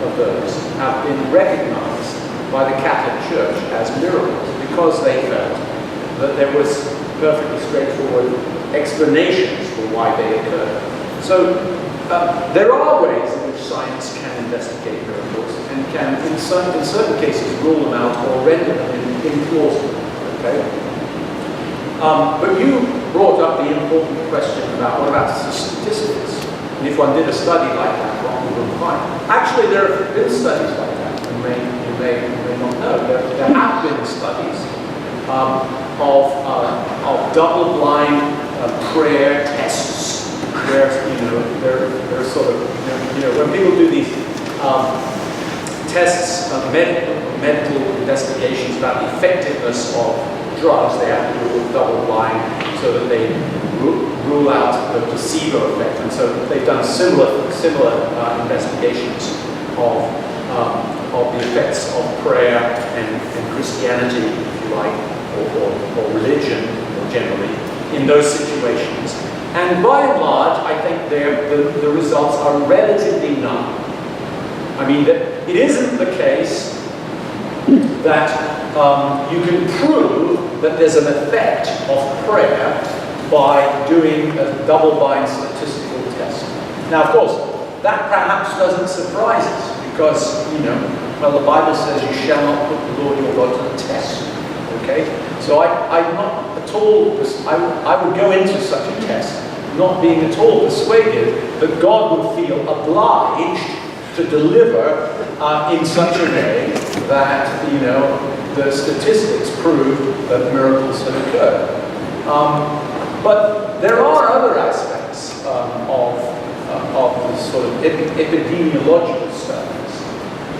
of those have been recognized by the Catholic Church as miracles, because they felt that there was perfectly straightforward explanations for why they occurred. So there are ways in which science can investigate miracles and can, in certain cases, rule them out or render them implausible. Okay? But you brought up the important question about what about statistics? And if one did a study like that, what would one find? Actually, there have been studies like that. You may not know. There have been studies of double-blind prayer tests, where they're sort of when people do these tests of medical investigations about the effectiveness of drugs, they have to do it with double-blind so that they rule out the placebo effect. And so they've done similar investigations of the effects of prayer and Christianity, if you like, or religion more generally, in those situations. And by and large, I think the results are relatively none. I mean, it isn't the case that you can prove that there's an effect of prayer by doing a double-blind statistical test. Now, of course, that perhaps doesn't surprise us, because, the Bible says you shall not put the Lord your God to the test. Okay? So I'm not at all, I would go into such a test not being at all persuaded that God would feel obliged to deliver in such a way that, the statistics prove that miracles have occurred. But there are other aspects of the sort of epidemiological studies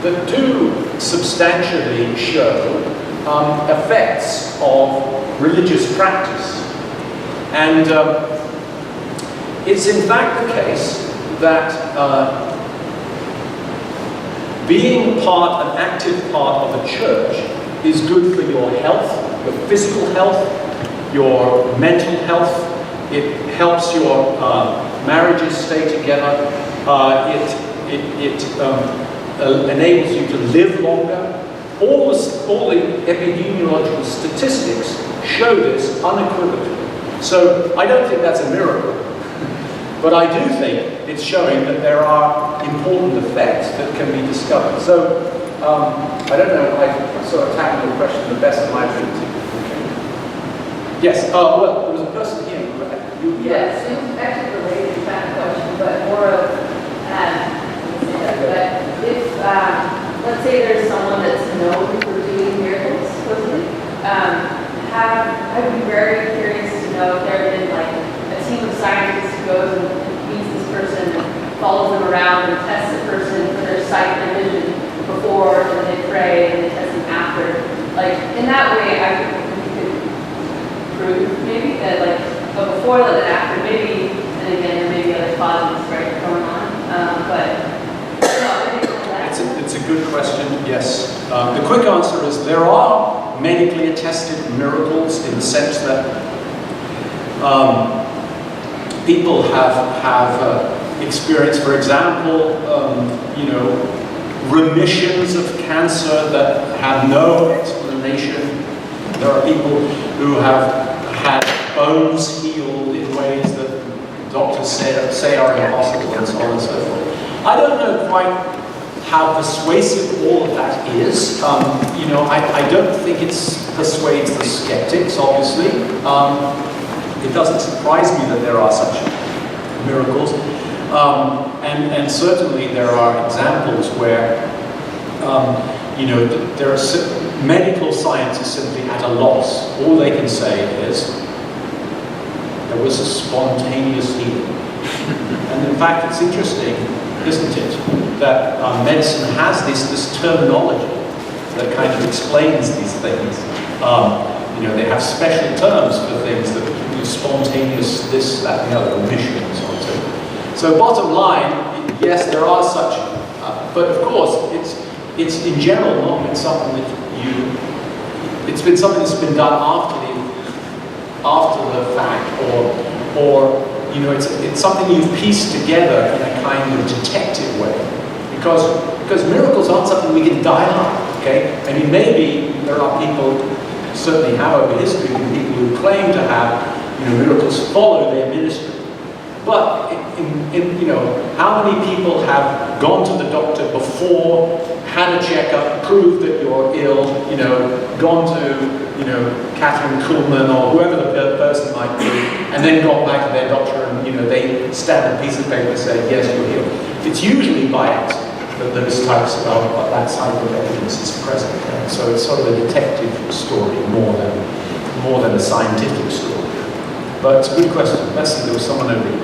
that do substantially show effects of religious practice. And it's in fact the case that being an active part of a church is good for your health, your physical health, your mental health. It helps your marriages stay together. It enables you to live longer. All the epidemiological statistics show this unequivocally. So I don't think that's a miracle. But I do think it's showing that there are important effects that can be discovered. So I don't know, I sort of tackled the question the best of my ability. Okay. Yes, well, there was a person here. Yes, it's actually related to that question, but more of, but if, let's say there's someone that's known for them around and test the person for their sight and vision before, and then they pray, and they test them after. Like, in that way, I think you could prove, maybe, that, like, but before and then after, maybe, and again, there may be other causes, right, going on, but, no, I think that. It's a good question, yes. The quick answer is there are medically attested miracles in the sense that people have experienced, for example, remissions of cancer that have no explanation. There are people who have had bones healed in ways that doctors say are impossible, and so on and so forth. I don't know quite how persuasive all of that is. I don't think it persuades the skeptics, obviously. It doesn't surprise me that there are such miracles. And certainly there are examples where, medical science is simply at a loss. All they can say is, there was a spontaneous healing. And in fact, it's interesting, isn't it, that medicine has this terminology that kind of explains these things. They have special terms for things that spontaneous, this, that, and the other, remission, and so on and so forth. So bottom line, yes, there are such, but of course, it's in general not been something that it's been something that's been done after the fact, or it's something you've pieced together in a kind of detective way, because miracles aren't something we can dial up, okay? I mean, maybe there are people, certainly have over history, people who claim to have, miracles follow their ministry. But how many people have gone to the doctor before, had a checkup, proved that you're ill, gone to, Catherine Kuhlman or whoever the person might be, and then gone back to their doctor and, they stamp a piece of paper and say, yes, you're healed. It's usually by accident that those types of, that type of evidence is present. So it's sort of a detective story more than a scientific story. But it's a good question. Let's see, there was someone over here.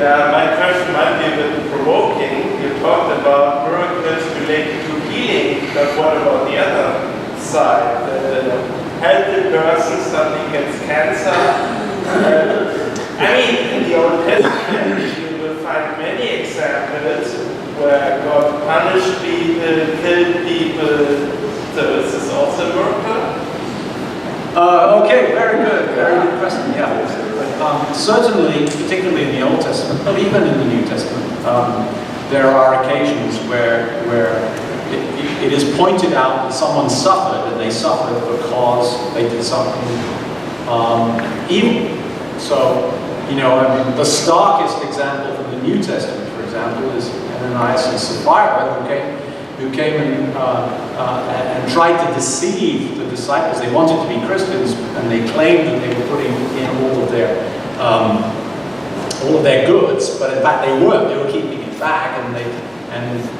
Yeah, my question might be a bit provoking. You talked about miracles related to healing, but what about the other side? The healthy person suddenly gets cancer. In the Old Testament, you will find many examples where God punished people, killed people. So is this also a miracle? Okay, very good question. Yeah, certainly, particularly in the Old Testament, but even in the New Testament, there are occasions where it is pointed out that someone suffered, and they suffered because they did something evil. So, the starkest example from the New Testament, for example, is Ananias and Sapphira, who came and tried to deceive the disciples. They wanted to be Christians, and they claimed that they were putting in all of their goods, but in fact they weren't. They were keeping it back, and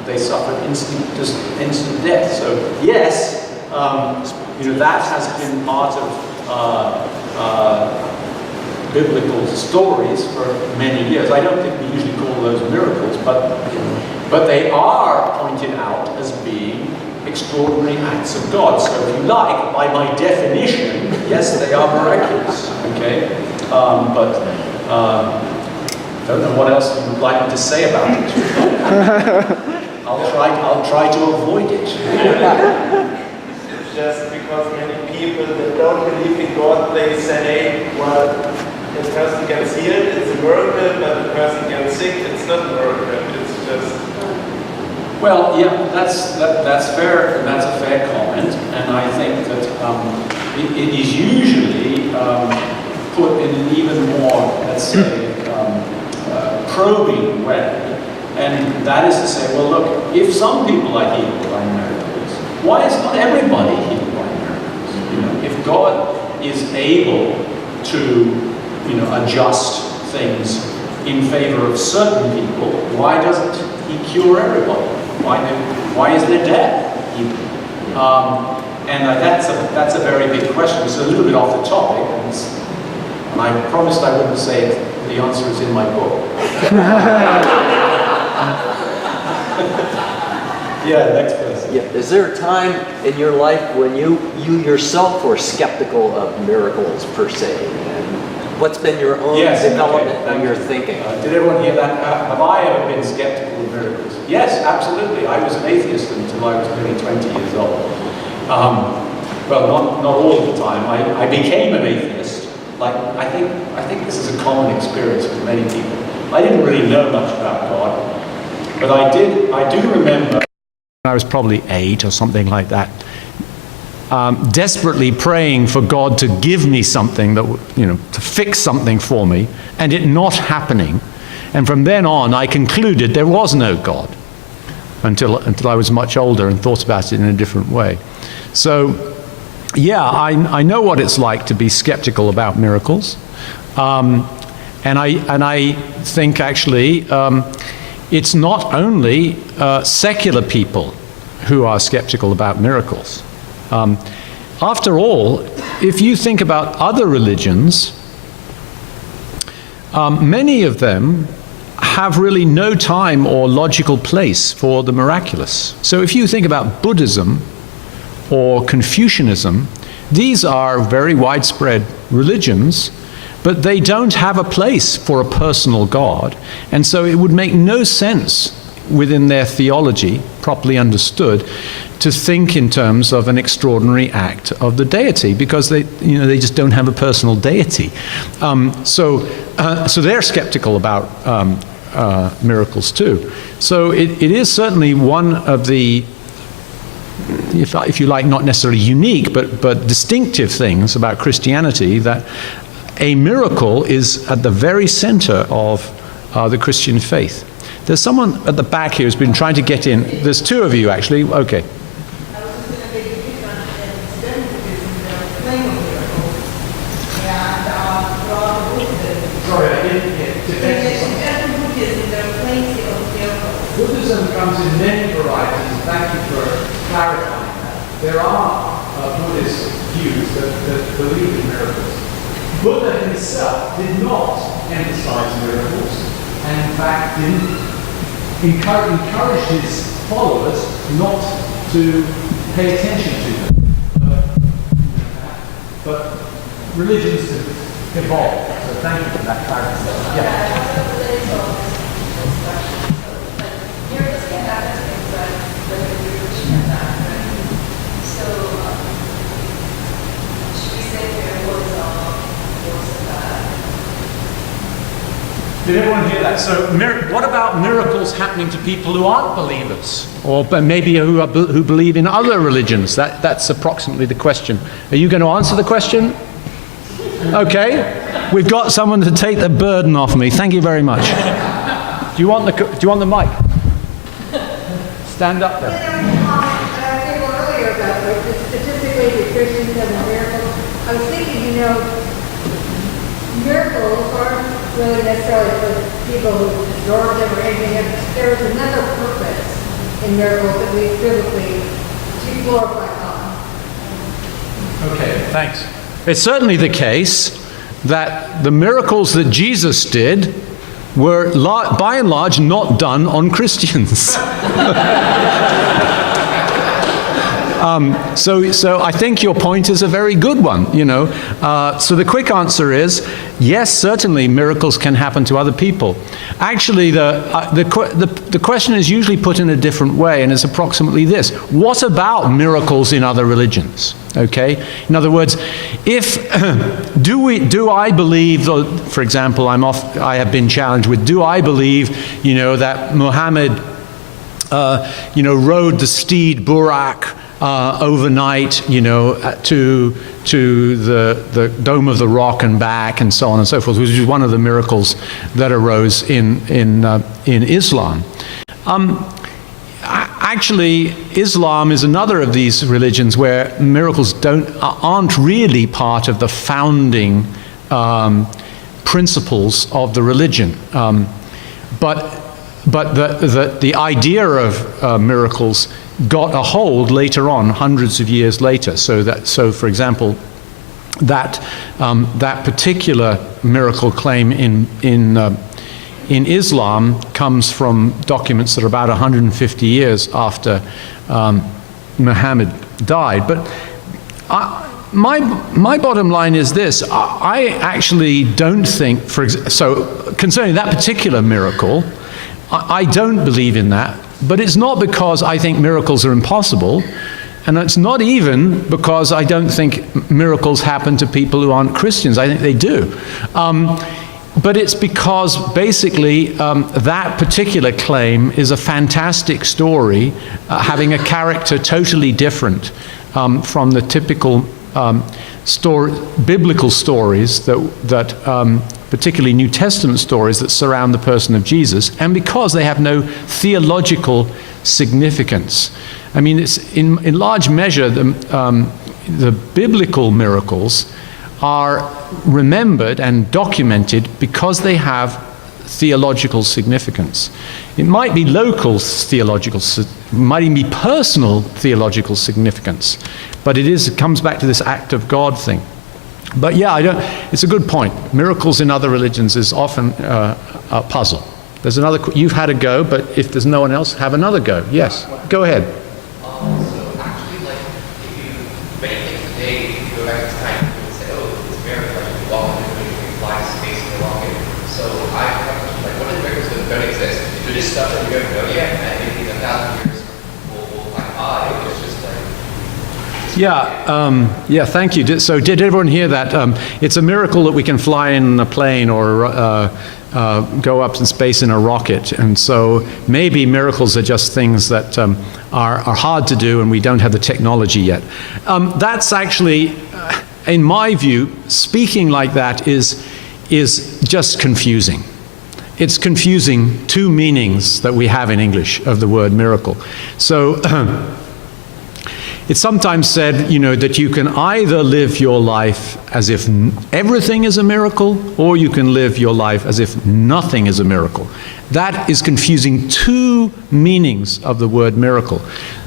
they suffered instant death. So yes, that has been part of biblical stories for many years. I don't think we usually call those miracles, but they are pointed out as being extraordinary acts of God. So if you like, by my definition, yes, they are miraculous. Okay, but I don't know what else you would like me to say about it. I'll try to avoid it. It's just because many people that don't believe in God, they say, well, the person gets healed, it's a miracle, but the person gets sick, it's not a miracle. It's just. Well, yeah, that's fair, and that's a fair comment, and I think that it is usually put in an even more, let's say, probing way, and that is to say, well, look, if some people are healed by miracles, why is not everybody healed by miracles? If God is able to, adjust things in favor of certain people, why doesn't He cure everybody? Why is there death? And that's a very big question. It's a little bit off the topic, and I promised I wouldn't say the answer is in my book. Yeah, next question. Yeah. Is there a time in your life when you yourself were skeptical of miracles per se? And what's been your own development of your thinking? Did everyone hear that? Have I ever been skeptical of miracles? Yes, absolutely. I was an atheist until I was nearly 20 years old. Well, not all of the time. I became an atheist. Like I think this is a common experience with many people. I didn't really know much about God, but I do remember. I was probably 8 or something like that. Desperately praying for God to give me something that, to fix something for me, and it not happening. And from then on, I concluded there was no God until I was much older and thought about it in a different way. So, yeah, I know what it's like to be skeptical about miracles, and I think actually it's not only secular people who are skeptical about miracles. After all, if you think about other religions, many of them have really no time or logical place for the miraculous. So if you think about Buddhism or Confucianism, these are very widespread religions, but they don't have a place for a personal God, and so it would make no sense within their theology, properly understood, to think in terms of an extraordinary act of the deity, because they just don't have a personal deity. So they're skeptical about miracles too. So it is certainly one of the, if you like, not necessarily unique, but distinctive things about Christianity, that a miracle is at the very center of the Christian faith. There's someone at the back here who's been trying to get in. There's 2 of you, actually. Okay. Buddhism comes in many varieties, and thank you for clarifying that. There are Buddhist views that believe in miracles. Buddha himself did not emphasize miracles, and in fact didn't encourage his followers not to pay attention to them. But religions have evolved, so thank you for that clarification. Yeah. Did everyone hear that? So what about miracles happening to people who aren't believers? Or maybe who believe in other religions? That's approximately the question. Are you going to answer the question? Okay. We've got someone to take the burden off me. Thank you very much. Do you want the mic? Stand up there. Earlier about statistically the Christians and the miracles. I was thinking, miracles aren't really necessarily for people who absorb them or anything. There is another purpose in miracles that we biblically to glorify God. Okay, thanks. It's certainly the case that the miracles that Jesus did were, by and large, not done on Christians. So I think your point is a very good one, So the quick answer is, yes, certainly miracles can happen to other people. Actually, the question is usually put in a different way, and it's approximately this. What about miracles in other religions? Okay? In other words, do I believe, for example, I have been challenged with, do I believe, that Muhammad, rode the steed Burak overnight, to the Dome of the Rock and back, and so on and so forth, which is one of the miracles that arose in Islam. Actually, Islam is another of these religions where miracles aren't really part of the founding principles of the religion, but the idea of miracles got a hold later on, hundreds of years later. So for example, that particular miracle claim in in Islam comes from documents that are about 150 years after Muhammad died. But my bottom line is this. I actually don't think, so concerning that particular miracle, I don't believe in that. But it's not because I think miracles are impossible. And it's not even because I don't think miracles happen to people who aren't Christians. I think they do. But it's because basically that particular claim is a fantastic story, having a character totally different from the typical biblical stories that particularly New Testament stories that surround the person of Jesus, and because they have no theological significance. I mean, it's in large measure, the biblical miracles are remembered and documented because they have theological significance. It might be local theological, it might even be personal theological significance, but it comes back to this act of God thing. But yeah, it's a good point. Miracles in other religions is often a puzzle. There's another, you've had a go, but if there's no one else, have another go. Yes, go ahead. So actually, like, if you, many things today, if you go back to time, you would say, oh, it's a miracle, like, you walk into a you fly to space in a rocket. So I have a question, like, what are the miracles that don't exist? Do this stuff that you don't know yet, and maybe in 1,000 years, we'll find, it's just like... Yeah, thank you. So did everyone hear that? It's a miracle that we can fly in a plane or go up in space in a rocket. And so maybe miracles are just things that are hard to do and we don't have the technology yet. That's actually, in my view, speaking like that is just confusing. It's confusing two meanings that we have in English of the word miracle. So it's sometimes said, that you can either live your life as if everything is a miracle, or you can live your life as if nothing is a miracle. That is confusing two meanings of the word miracle.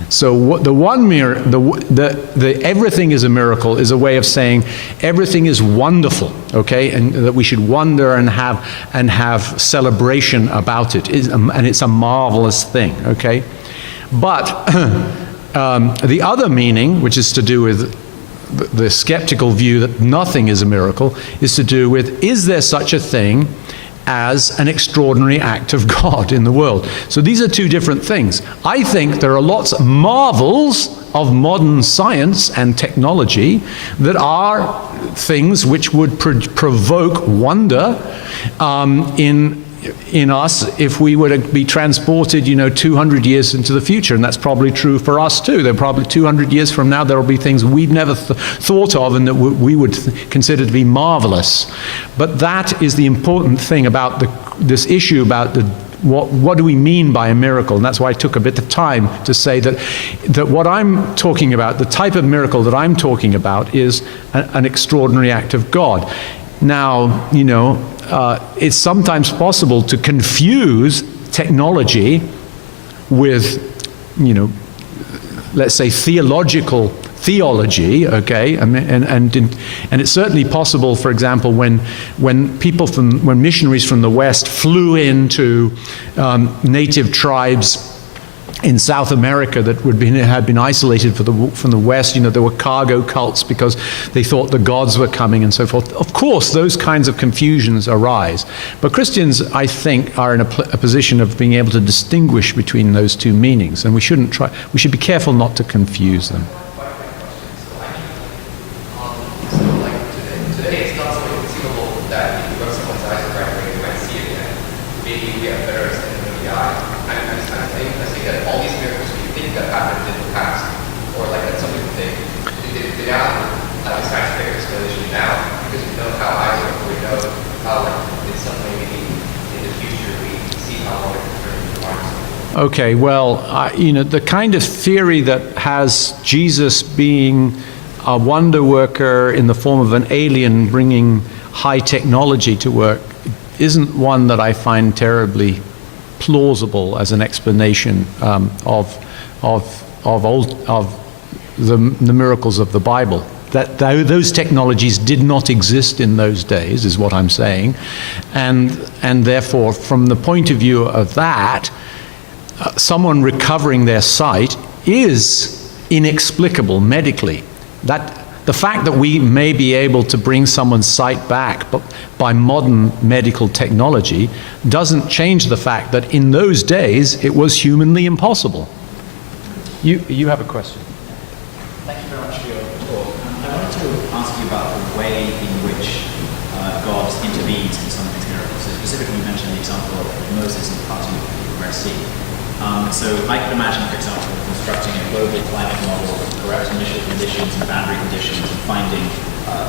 So the one the everything is a miracle is a way of saying everything is wonderful, okay, and that we should wonder and have celebration about it, and it's a marvelous thing, okay. But the other meaning, which is to do with the skeptical view that nothing is a miracle, is to do with, is there such a thing as an extraordinary act of God in the world? So these are two different things. I think there are lots of marvels of modern science and technology that are things which would provoke wonder in us if we were to be transported, 200 years into the future. And that's probably true for us too. There probably 200 years from now, there will be things we'd never thought of and that we would consider to be marvelous. But that is the important thing about this issue about what do we mean by a miracle? And that's why I took a bit of time to say that what I'm talking about, the type of miracle that I'm talking about, is an extraordinary act of God. Now, it's sometimes possible to confuse technology with, let's say theology, okay, and it's certainly possible, for example, when missionaries from the West flew into native tribes in South America that had been isolated from the West. There were cargo cults because they thought the gods were coming and so forth. Of course, those kinds of confusions arise. But Christians, I think, are in a position of being able to distinguish between those two meanings, and we should be careful not to confuse them. Today it's not so inconceivable that if you rub someone's eyes right away, you might see it again. Maybe we have better understanding of the eye. I think that all these miracles we think that happened in the past, or like that's something that they now have a scientific explanation now, because we know how eyes work, we know how in some way maybe in the future we see how long it can turn into Mars. Okay, well, the kind of theory that has Jesus being a wonder worker in the form of an alien bringing high technology to work isn't one that I find terribly plausible as an explanation of the miracles of the Bible. those technologies did not exist in those days, is what I'm saying. And therefore, from the point of view of that, someone recovering their sight is inexplicable medically. The fact that we may be able to bring someone's sight back by modern medical technology doesn't change the fact that in those days it was humanly impossible. You have a question. Thank you very much for your talk. I wanted to ask you about the way in which God intervenes in some of these miracles. So specifically, you mentioned the example of Moses in part 2 of the Red Sea. So I could imagine, for example, constructing a global climate model of correct initial conditions and boundary conditions and finding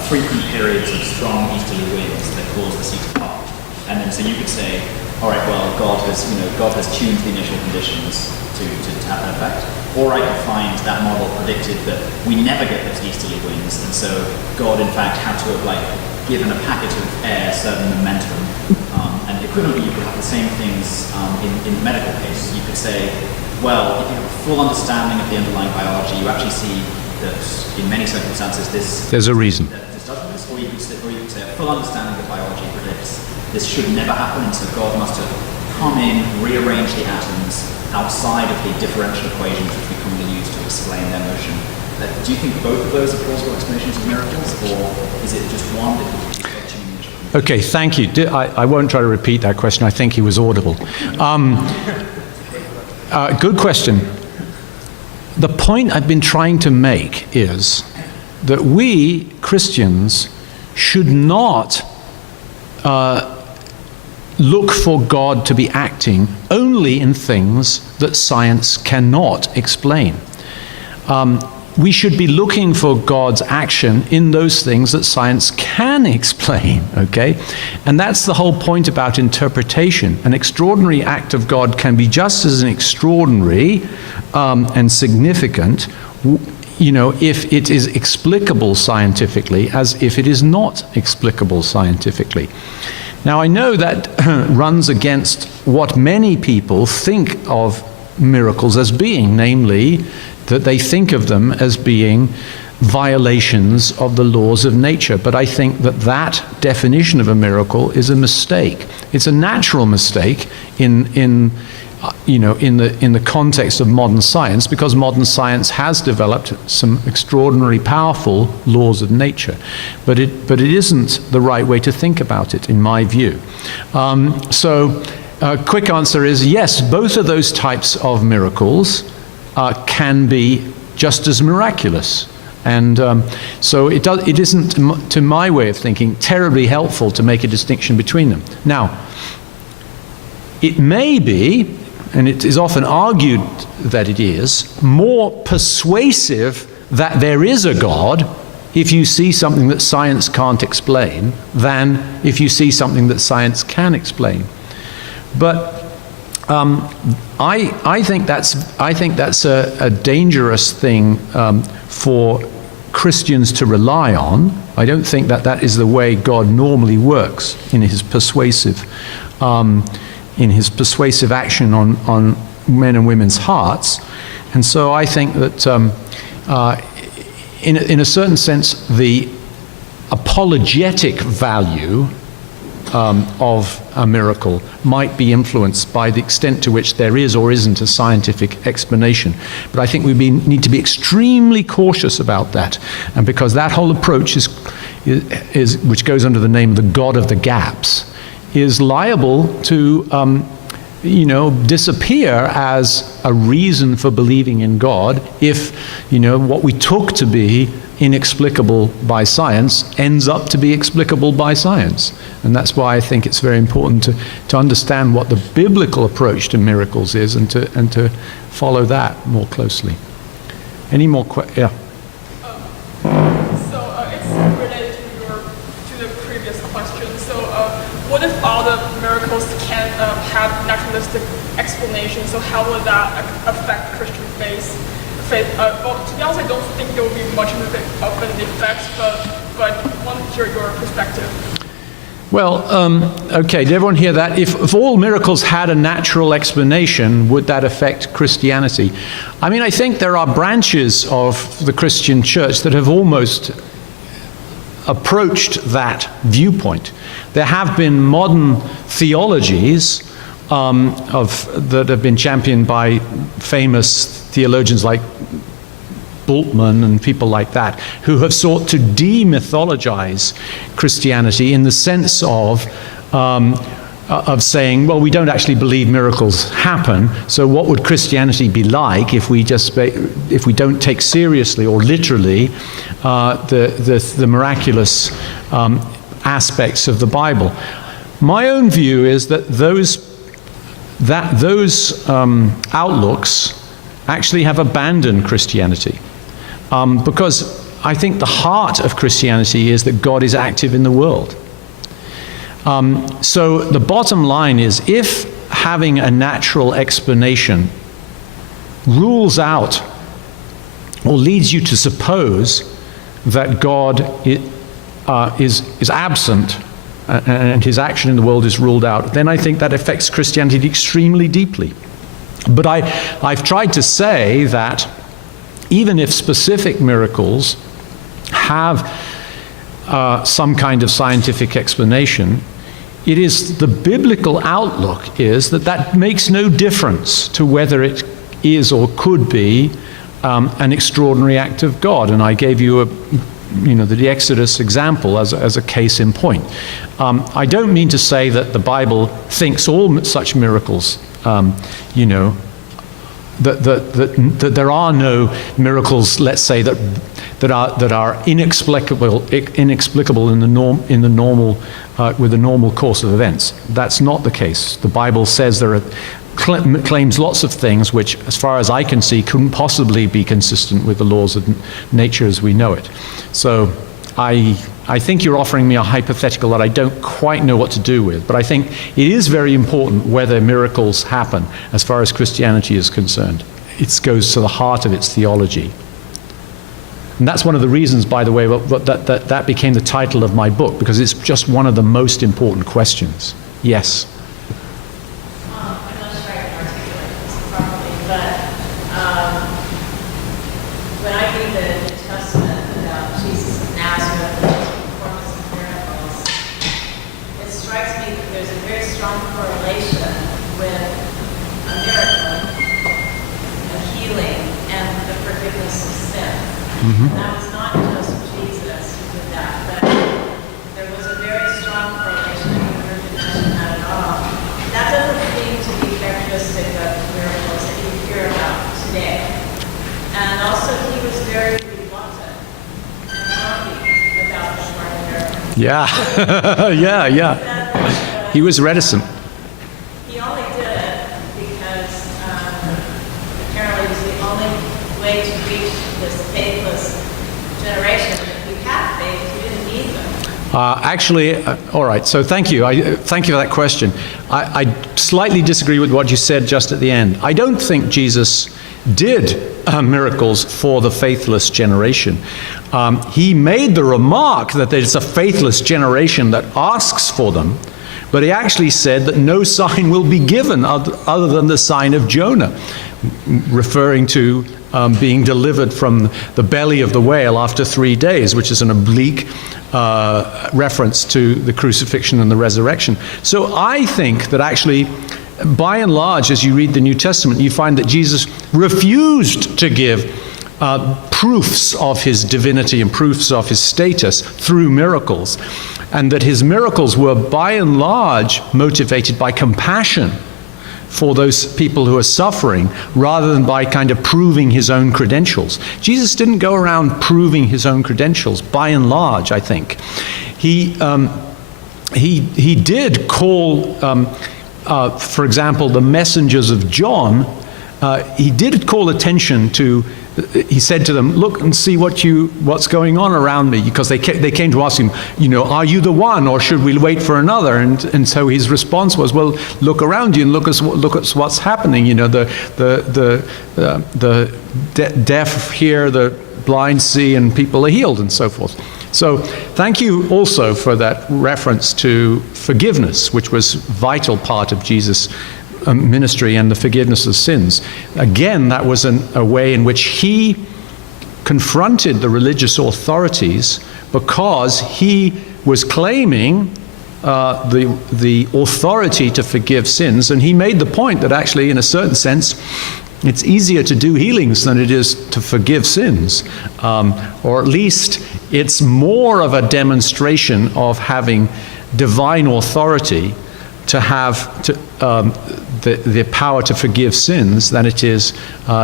frequent periods of strong easterly winds that cause the sea to part. And then so you could say, all right, well, God has tuned the initial conditions to have an effect. Or I could find that model predicted that we never get those easterly winds, and so God, in fact, had to have given a packet of air certain momentum. And equivalently, you could have the same things in the medical case. You could say, well, if you have a full understanding of the underlying biology, you actually see that in many circumstances there's a reason. This doesn't. Or you could say a full understanding of biology predicts this should never happen, and so God must have come in, rearranged the atoms outside of the differential equations which we commonly use to explain their motion. Do you think both of those are plausible explanations of miracles, or is it just one that Okay, thank you. I won't try to repeat that question. I think he was audible. Good question. The point I've been trying to make is that we Christians should not look for God to be acting only in things that science cannot explain. We should be looking for God's action in those things that science can explain, okay? And that's the whole point about interpretation. An extraordinary act of God can be just as extraordinary and significant, if it is explicable scientifically as if it is not explicable scientifically. Now, I know that runs against what many people think of miracles as being, namely, that they think of them as being violations of the laws of nature. But I think that that definition of a miracle is a mistake. It's a natural mistake in the context of modern science, because modern science has developed some extraordinarily powerful laws of nature. But it isn't the right way to think about it, in my view. Quick answer is yes, both of those types of miracles can be just as miraculous. And so it isn't, to my way of thinking, terribly helpful to make a distinction between them. Now, it may be, and it is often argued that it is, more persuasive that there is a God if you see something that science can't explain than if you see something that science can explain. But I think that's a dangerous thing for Christians to rely on. I don't think that is the way God normally works in his persuasive action on men and women's hearts. And so I think that in a certain sense, the apologetic value of a miracle might be influenced by the extent to which there is or isn't a scientific explanation. But I think we need to be extremely cautious about that, and because that whole approach is which goes under the name of the God of the gaps, is liable to disappear as a reason for believing in God if what we took to be inexplicable by science ends up to be explicable by science. And that's why I think it's very important to understand what the biblical approach to miracles is and to follow that more closely. Any more questions? Yeah. It's related to the previous question. So what if all the miracles can have naturalistic explanations? So how would that affect Christian faith? Well, to be honest, I don't think there will be much of an effect, but I want to hear your perspective. Well, okay, did everyone hear that? If all miracles had a natural explanation, would that affect Christianity? I mean, I think there are branches of the Christian church that have almost approached that viewpoint. There have been modern theologies that have been championed by famous theologians like Bultmann and people like that, who have sought to demythologize Christianity in the sense of saying, well, we don't actually believe miracles happen, so what would Christianity be like if we don't take seriously or literally the miraculous aspects of the Bible? My own view is that those outlooks actually have abandoned Christianity. Because I think the heart of Christianity is that God is active in the world. So the bottom line is, if having a natural explanation rules out or leads you to suppose that God is absent and his action in the world is ruled out, then I think that affects Christianity extremely deeply. But I've tried to say that even if specific miracles have some kind of scientific explanation, it is the biblical outlook is that makes no difference to whether it is or could be an extraordinary act of God. And I gave you the Exodus example as a case in point. I don't mean to say that the Bible thinks all such miracles, that there are no miracles, let's say, that are inexplicable in the normal with the normal course of events. That's not the case. The Bible says claims lots of things which, as far as I can see, couldn't possibly be consistent with the laws of nature as we know it. So I think you're offering me a hypothetical that I don't quite know what to do with, but I think it is very important whether miracles happen as far as Christianity is concerned. It goes to the heart of its theology. And that's one of the reasons, by the way, that became the title of my book, because it's just one of the most important questions. Yes? I'm not sure I can articulate this properly, but when I read the New Testament about Jesus of Nazareth and his performance of miracles, it strikes me that there's a very strong correlation with a miracle, a healing, and the forgiveness of sin. Mm-hmm. And that was not just Jesus who did that, but there was a very strong correlation. I haven't heard you mention that at all. That doesn't seem to be characteristic of miracles that you hear about today. And also, he was very reluctant and grumpy about performing miracles. Yeah. He was reticent. He only did it because apparently it was the only way to reach this faithless generation. If you had faith, you didn't need them. All right, so thank you. Thank you for that question. I slightly disagree with what you said just at the end. I don't think Jesus did miracles for the faithless generation. He made the remark that it's a faithless generation that asks for them, but he actually said that no sign will be given other than the sign of Jonah, referring to being delivered from the belly of the whale after 3 days, which is an oblique reference to the crucifixion and the resurrection. So I think that actually, by and large, as you read the New Testament, you find that Jesus refused to give proofs of his divinity and proofs of his status through miracles, and that his miracles were by and large motivated by compassion for those people who are suffering, rather than by kind of proving his own credentials. Jesus didn't go around proving his own credentials, by and large, I think. He did call, for example, the messengers of John, he did call attention to, he said to them, look and see what's going on around me, because they came to ask him, are you the one, or should we wait for another? And so his response was, well, look around you and look at what's happening. The deaf hear, the blind see, and people are healed, and so forth. So thank you also for that reference to forgiveness, which was a vital part of Jesus' ministry and the forgiveness of sins. Again, that was a way in which he confronted the religious authorities because he was claiming the authority to forgive sins, and he made the point that actually, in a certain sense, it's easier to do healings than it is to forgive sins, or at least it's more of a demonstration of having divine authority to have the power to forgive sins than it is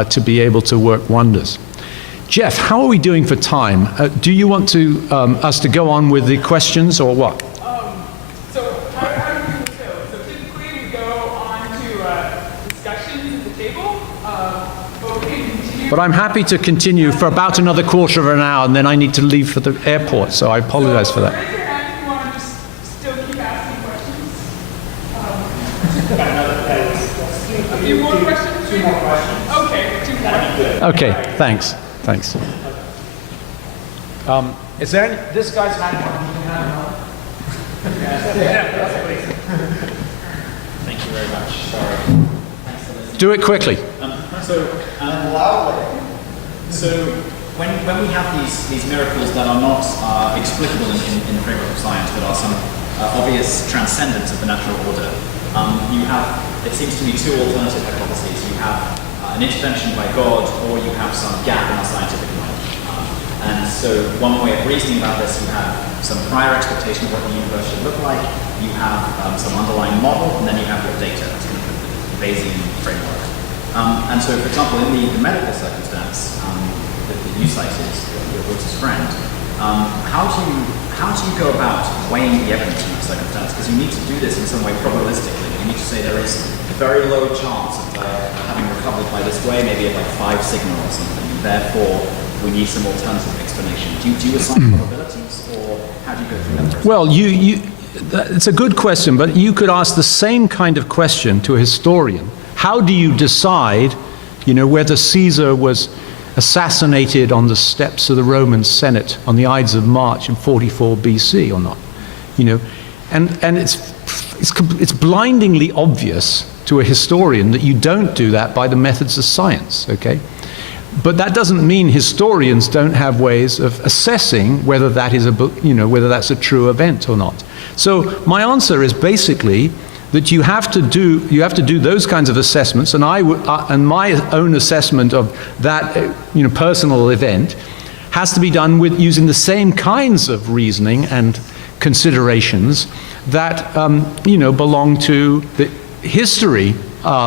to be able to work wonders. Jeff, how are we doing for time? Do you want to us to go on with the questions or what? So how do we do so? So typically we go on to discussions at the table, but we can continue. But I'm happy to continue for about another quarter of an hour, and then I need to leave for the airport, so I apologize for that. Raise your hand if you want to just still keep asking questions. A few more questions? 2 more questions. Okay, 2 more. Okay, thanks. Is there any, this guy's hand one? Thank you very much. Sorry. Do it quickly. So when we have these miracles that are not explicable in the framework of science, but are some obvious transcendence of the natural order, you have, it seems to me, 2 alternative hypotheses. You have an intervention by God, or you have some gap in our scientific knowledge. And so one way of reasoning about this, you have some prior expectation of what the universe should look like, you have some underlying model, and then you have your data. It's kind of the Bayesian framework. And so, for example, in the medical circumstance that you cited, your daughter's friend, how do you go about weighing the evidence in that circumstance? Because you need to do this in some way probabilistically. You need to say there is a very low chance of having recovered by this way, maybe at like 5 sigma or something. Therefore, we need some alternative explanation. Do you assign probabilities, or how do you go through that process? Well, it's a good question, but you could ask the same kind of question to a historian. How do you decide, whether Caesar was assassinated on the steps of the Roman Senate on the Ides of March in 44 BC or not? And it's blindingly obvious to a historian that you don't do that by the methods of science, okay? But that doesn't mean historians don't have ways of assessing whether that is whether that's a true event or not. So my answer is basically that you have to do those kinds of assessments, and and my own assessment of that personal event has to be done with using the same kinds of reasoning and considerations that belong to the history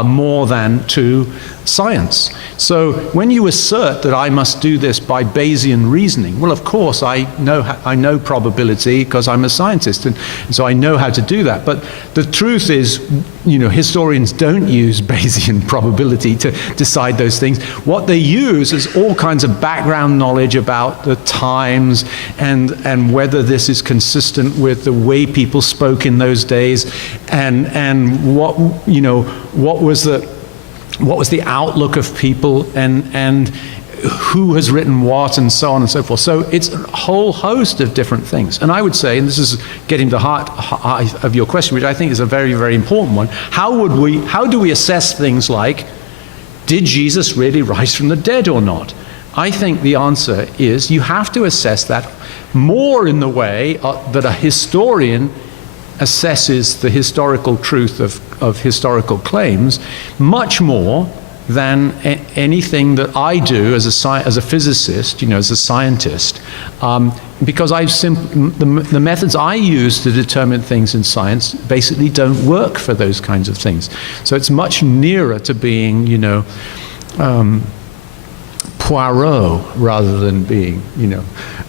more than to science. So when you assert that I must do this by Bayesian reasoning, well, of course I know probability because I'm a scientist, and so I know how to do that. But the truth is, historians don't use Bayesian probability to decide those things. What they use is all kinds of background knowledge about the times and whether this is consistent with the way people spoke in those days, and what was the outlook of people, and who has written what, and so on and so forth. So it's a whole host of different things. And I would say, and this is getting to the heart of your question, which I think is a very, very important one, how do we assess things like, did Jesus really rise from the dead or not? I think the answer is you have to assess that more in the way that a historian assesses the historical truth of historical claims, much more than anything that I do as a physicist, as a scientist, because the methods I use to determine things in science basically don't work for those kinds of things. So it's much nearer to being, Poirot rather than being,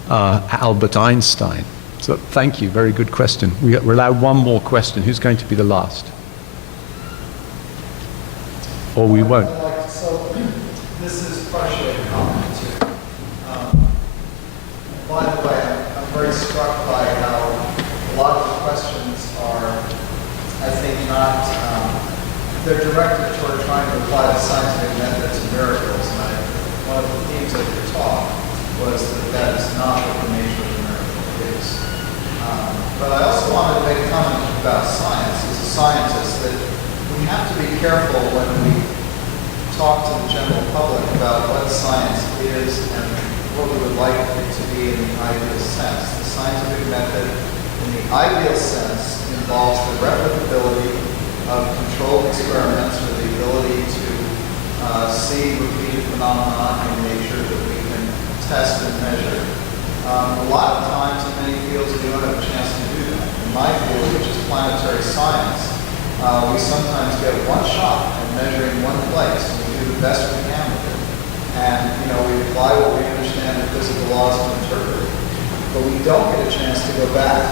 Albert Einstein. So thank you, very good question. We're allowed one more question. Who's going to be the last? Or we won't. So this is partially a comment too. By the way, I'm very struck by how a lot of the questions are, I think, not, they're directed toward trying to apply the scientific method to miracles. And one of the themes of your talk was that that is not what the nature of the miracle is. But I also wanted to make a comment about science as a scientist, that we have to be careful when we talk to the general public about what science is and what we would like it to be in the ideal sense. The scientific method in the ideal sense involves the replicability of controlled experiments with the ability to see repeated phenomena in nature that we can test and measure. A lot of times in many fields we don't have a chance to do that. In my field, which is planetary science, we sometimes get one shot at measuring one place, and we do the best we can with it. And, we apply what we understand the physical laws to interpret it. But we don't get a chance to go back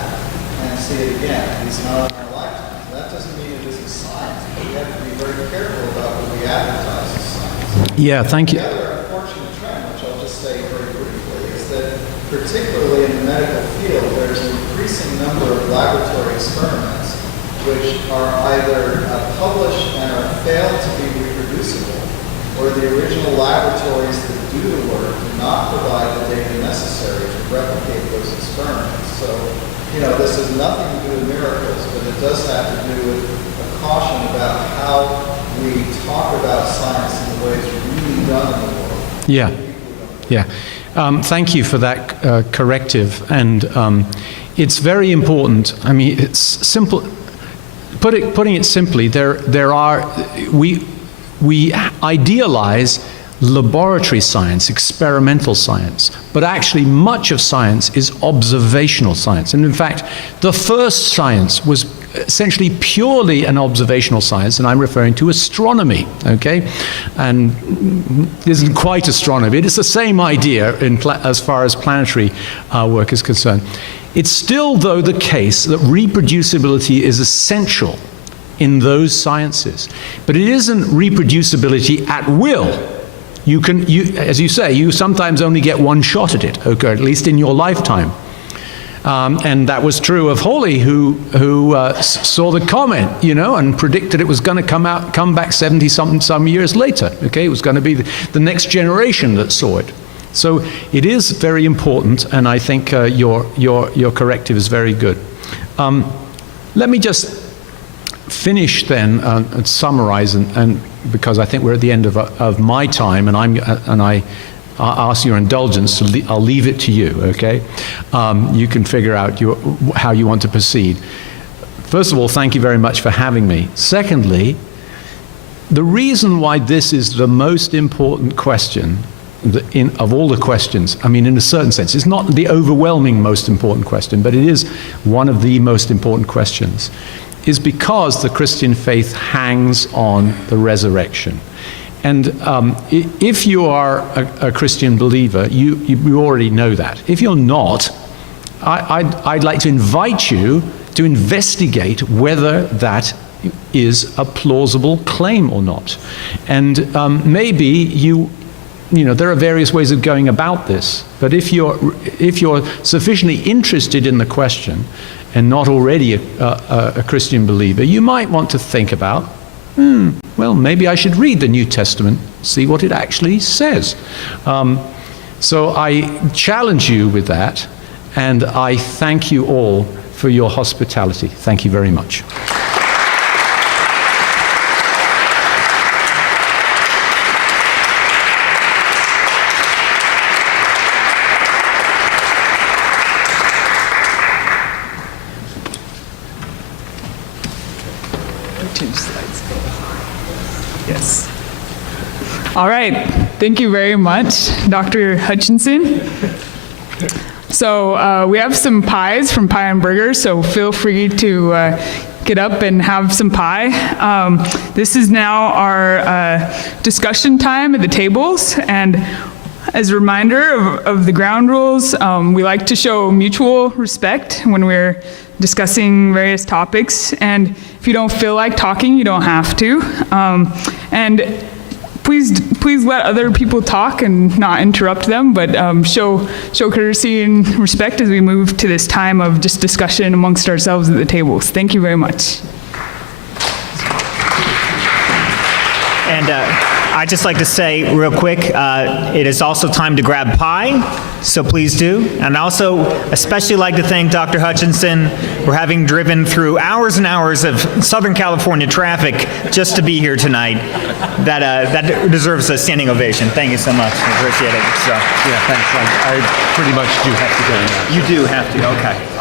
and see it again, at least not in our lifetime. That doesn't mean it isn't science, but we have to be very careful about what we advertise as science. Yeah, thank you. The other unfortunate trend, which I'll just say very briefly, is that particularly in the medical field, there's an increasing number of laboratory experiments which are either published and are failed to be reproducible, or the original laboratories that do the work do not provide the data necessary to replicate those experiments. So, this has nothing to do with miracles, but it does have to do with a caution about how we talk about science in the way it's really done in the world. Yeah. Thank you for that corrective, and it's very important. I mean, it's simple. Putting it simply, we idealize laboratory science, experimental science, but actually much of science is observational science. And in fact, the first science was essentially purely an observational science, and I'm referring to astronomy, okay? And it isn't quite astronomy, it's the same idea as far as planetary work is concerned. It's still, though, the case that reproducibility is essential in those sciences. But it isn't reproducibility at will. As you say, you sometimes only get one shot at it, okay, at least in your lifetime. And that was true of Hawley, who saw the comet, and predicted it was going to come back 70-some years later. Okay, it was going to be the next generation that saw it. So it is very important, and I think your corrective is very good. Let me just finish then and summarize, and because I think we're at the end of my time, and I ask your indulgence. I'll leave it to you. Okay, you can figure out how you want to proceed. First of all, thank you very much for having me. Secondly, the reason why this is the most important question of all the questions, I mean, in a certain sense, it's not the overwhelming most important question, but it is one of the most important questions, is because the Christian faith hangs on the resurrection. And if you are a Christian believer, you already know that. If you're not, I'd like to invite you to investigate whether that is a plausible claim or not. And maybe there are various ways of going about this, but if you're sufficiently interested in the question and not already a Christian believer, you might want to think about, well, maybe I should read the New Testament, see what it actually says. So I challenge you with that, and I thank you all for your hospitality. Thank you very much. Yes. All right. Thank you very much, Dr. Hutchinson. So we have some pies from Pie and Burger, so feel free to get up and have some pie. This is now our discussion time at the tables, and as a reminder of the ground rules, we like to show mutual respect when we're discussing various topics, and if you don't feel like talking, you don't have to. And please let other people talk and not interrupt them, but show courtesy and respect as we move to this time of just discussion amongst ourselves at the tables. Thank you very much. And I'd just like to say real quick, it is also time to grab pie, so please do. And also, especially like to thank Dr. Hutchinson for having driven through hours and hours of Southern California traffic just to be here tonight. That deserves a standing ovation. Thank you so much. I appreciate it. So, Yeah, thanks. I pretty much do have to go now. you do have to. Okay.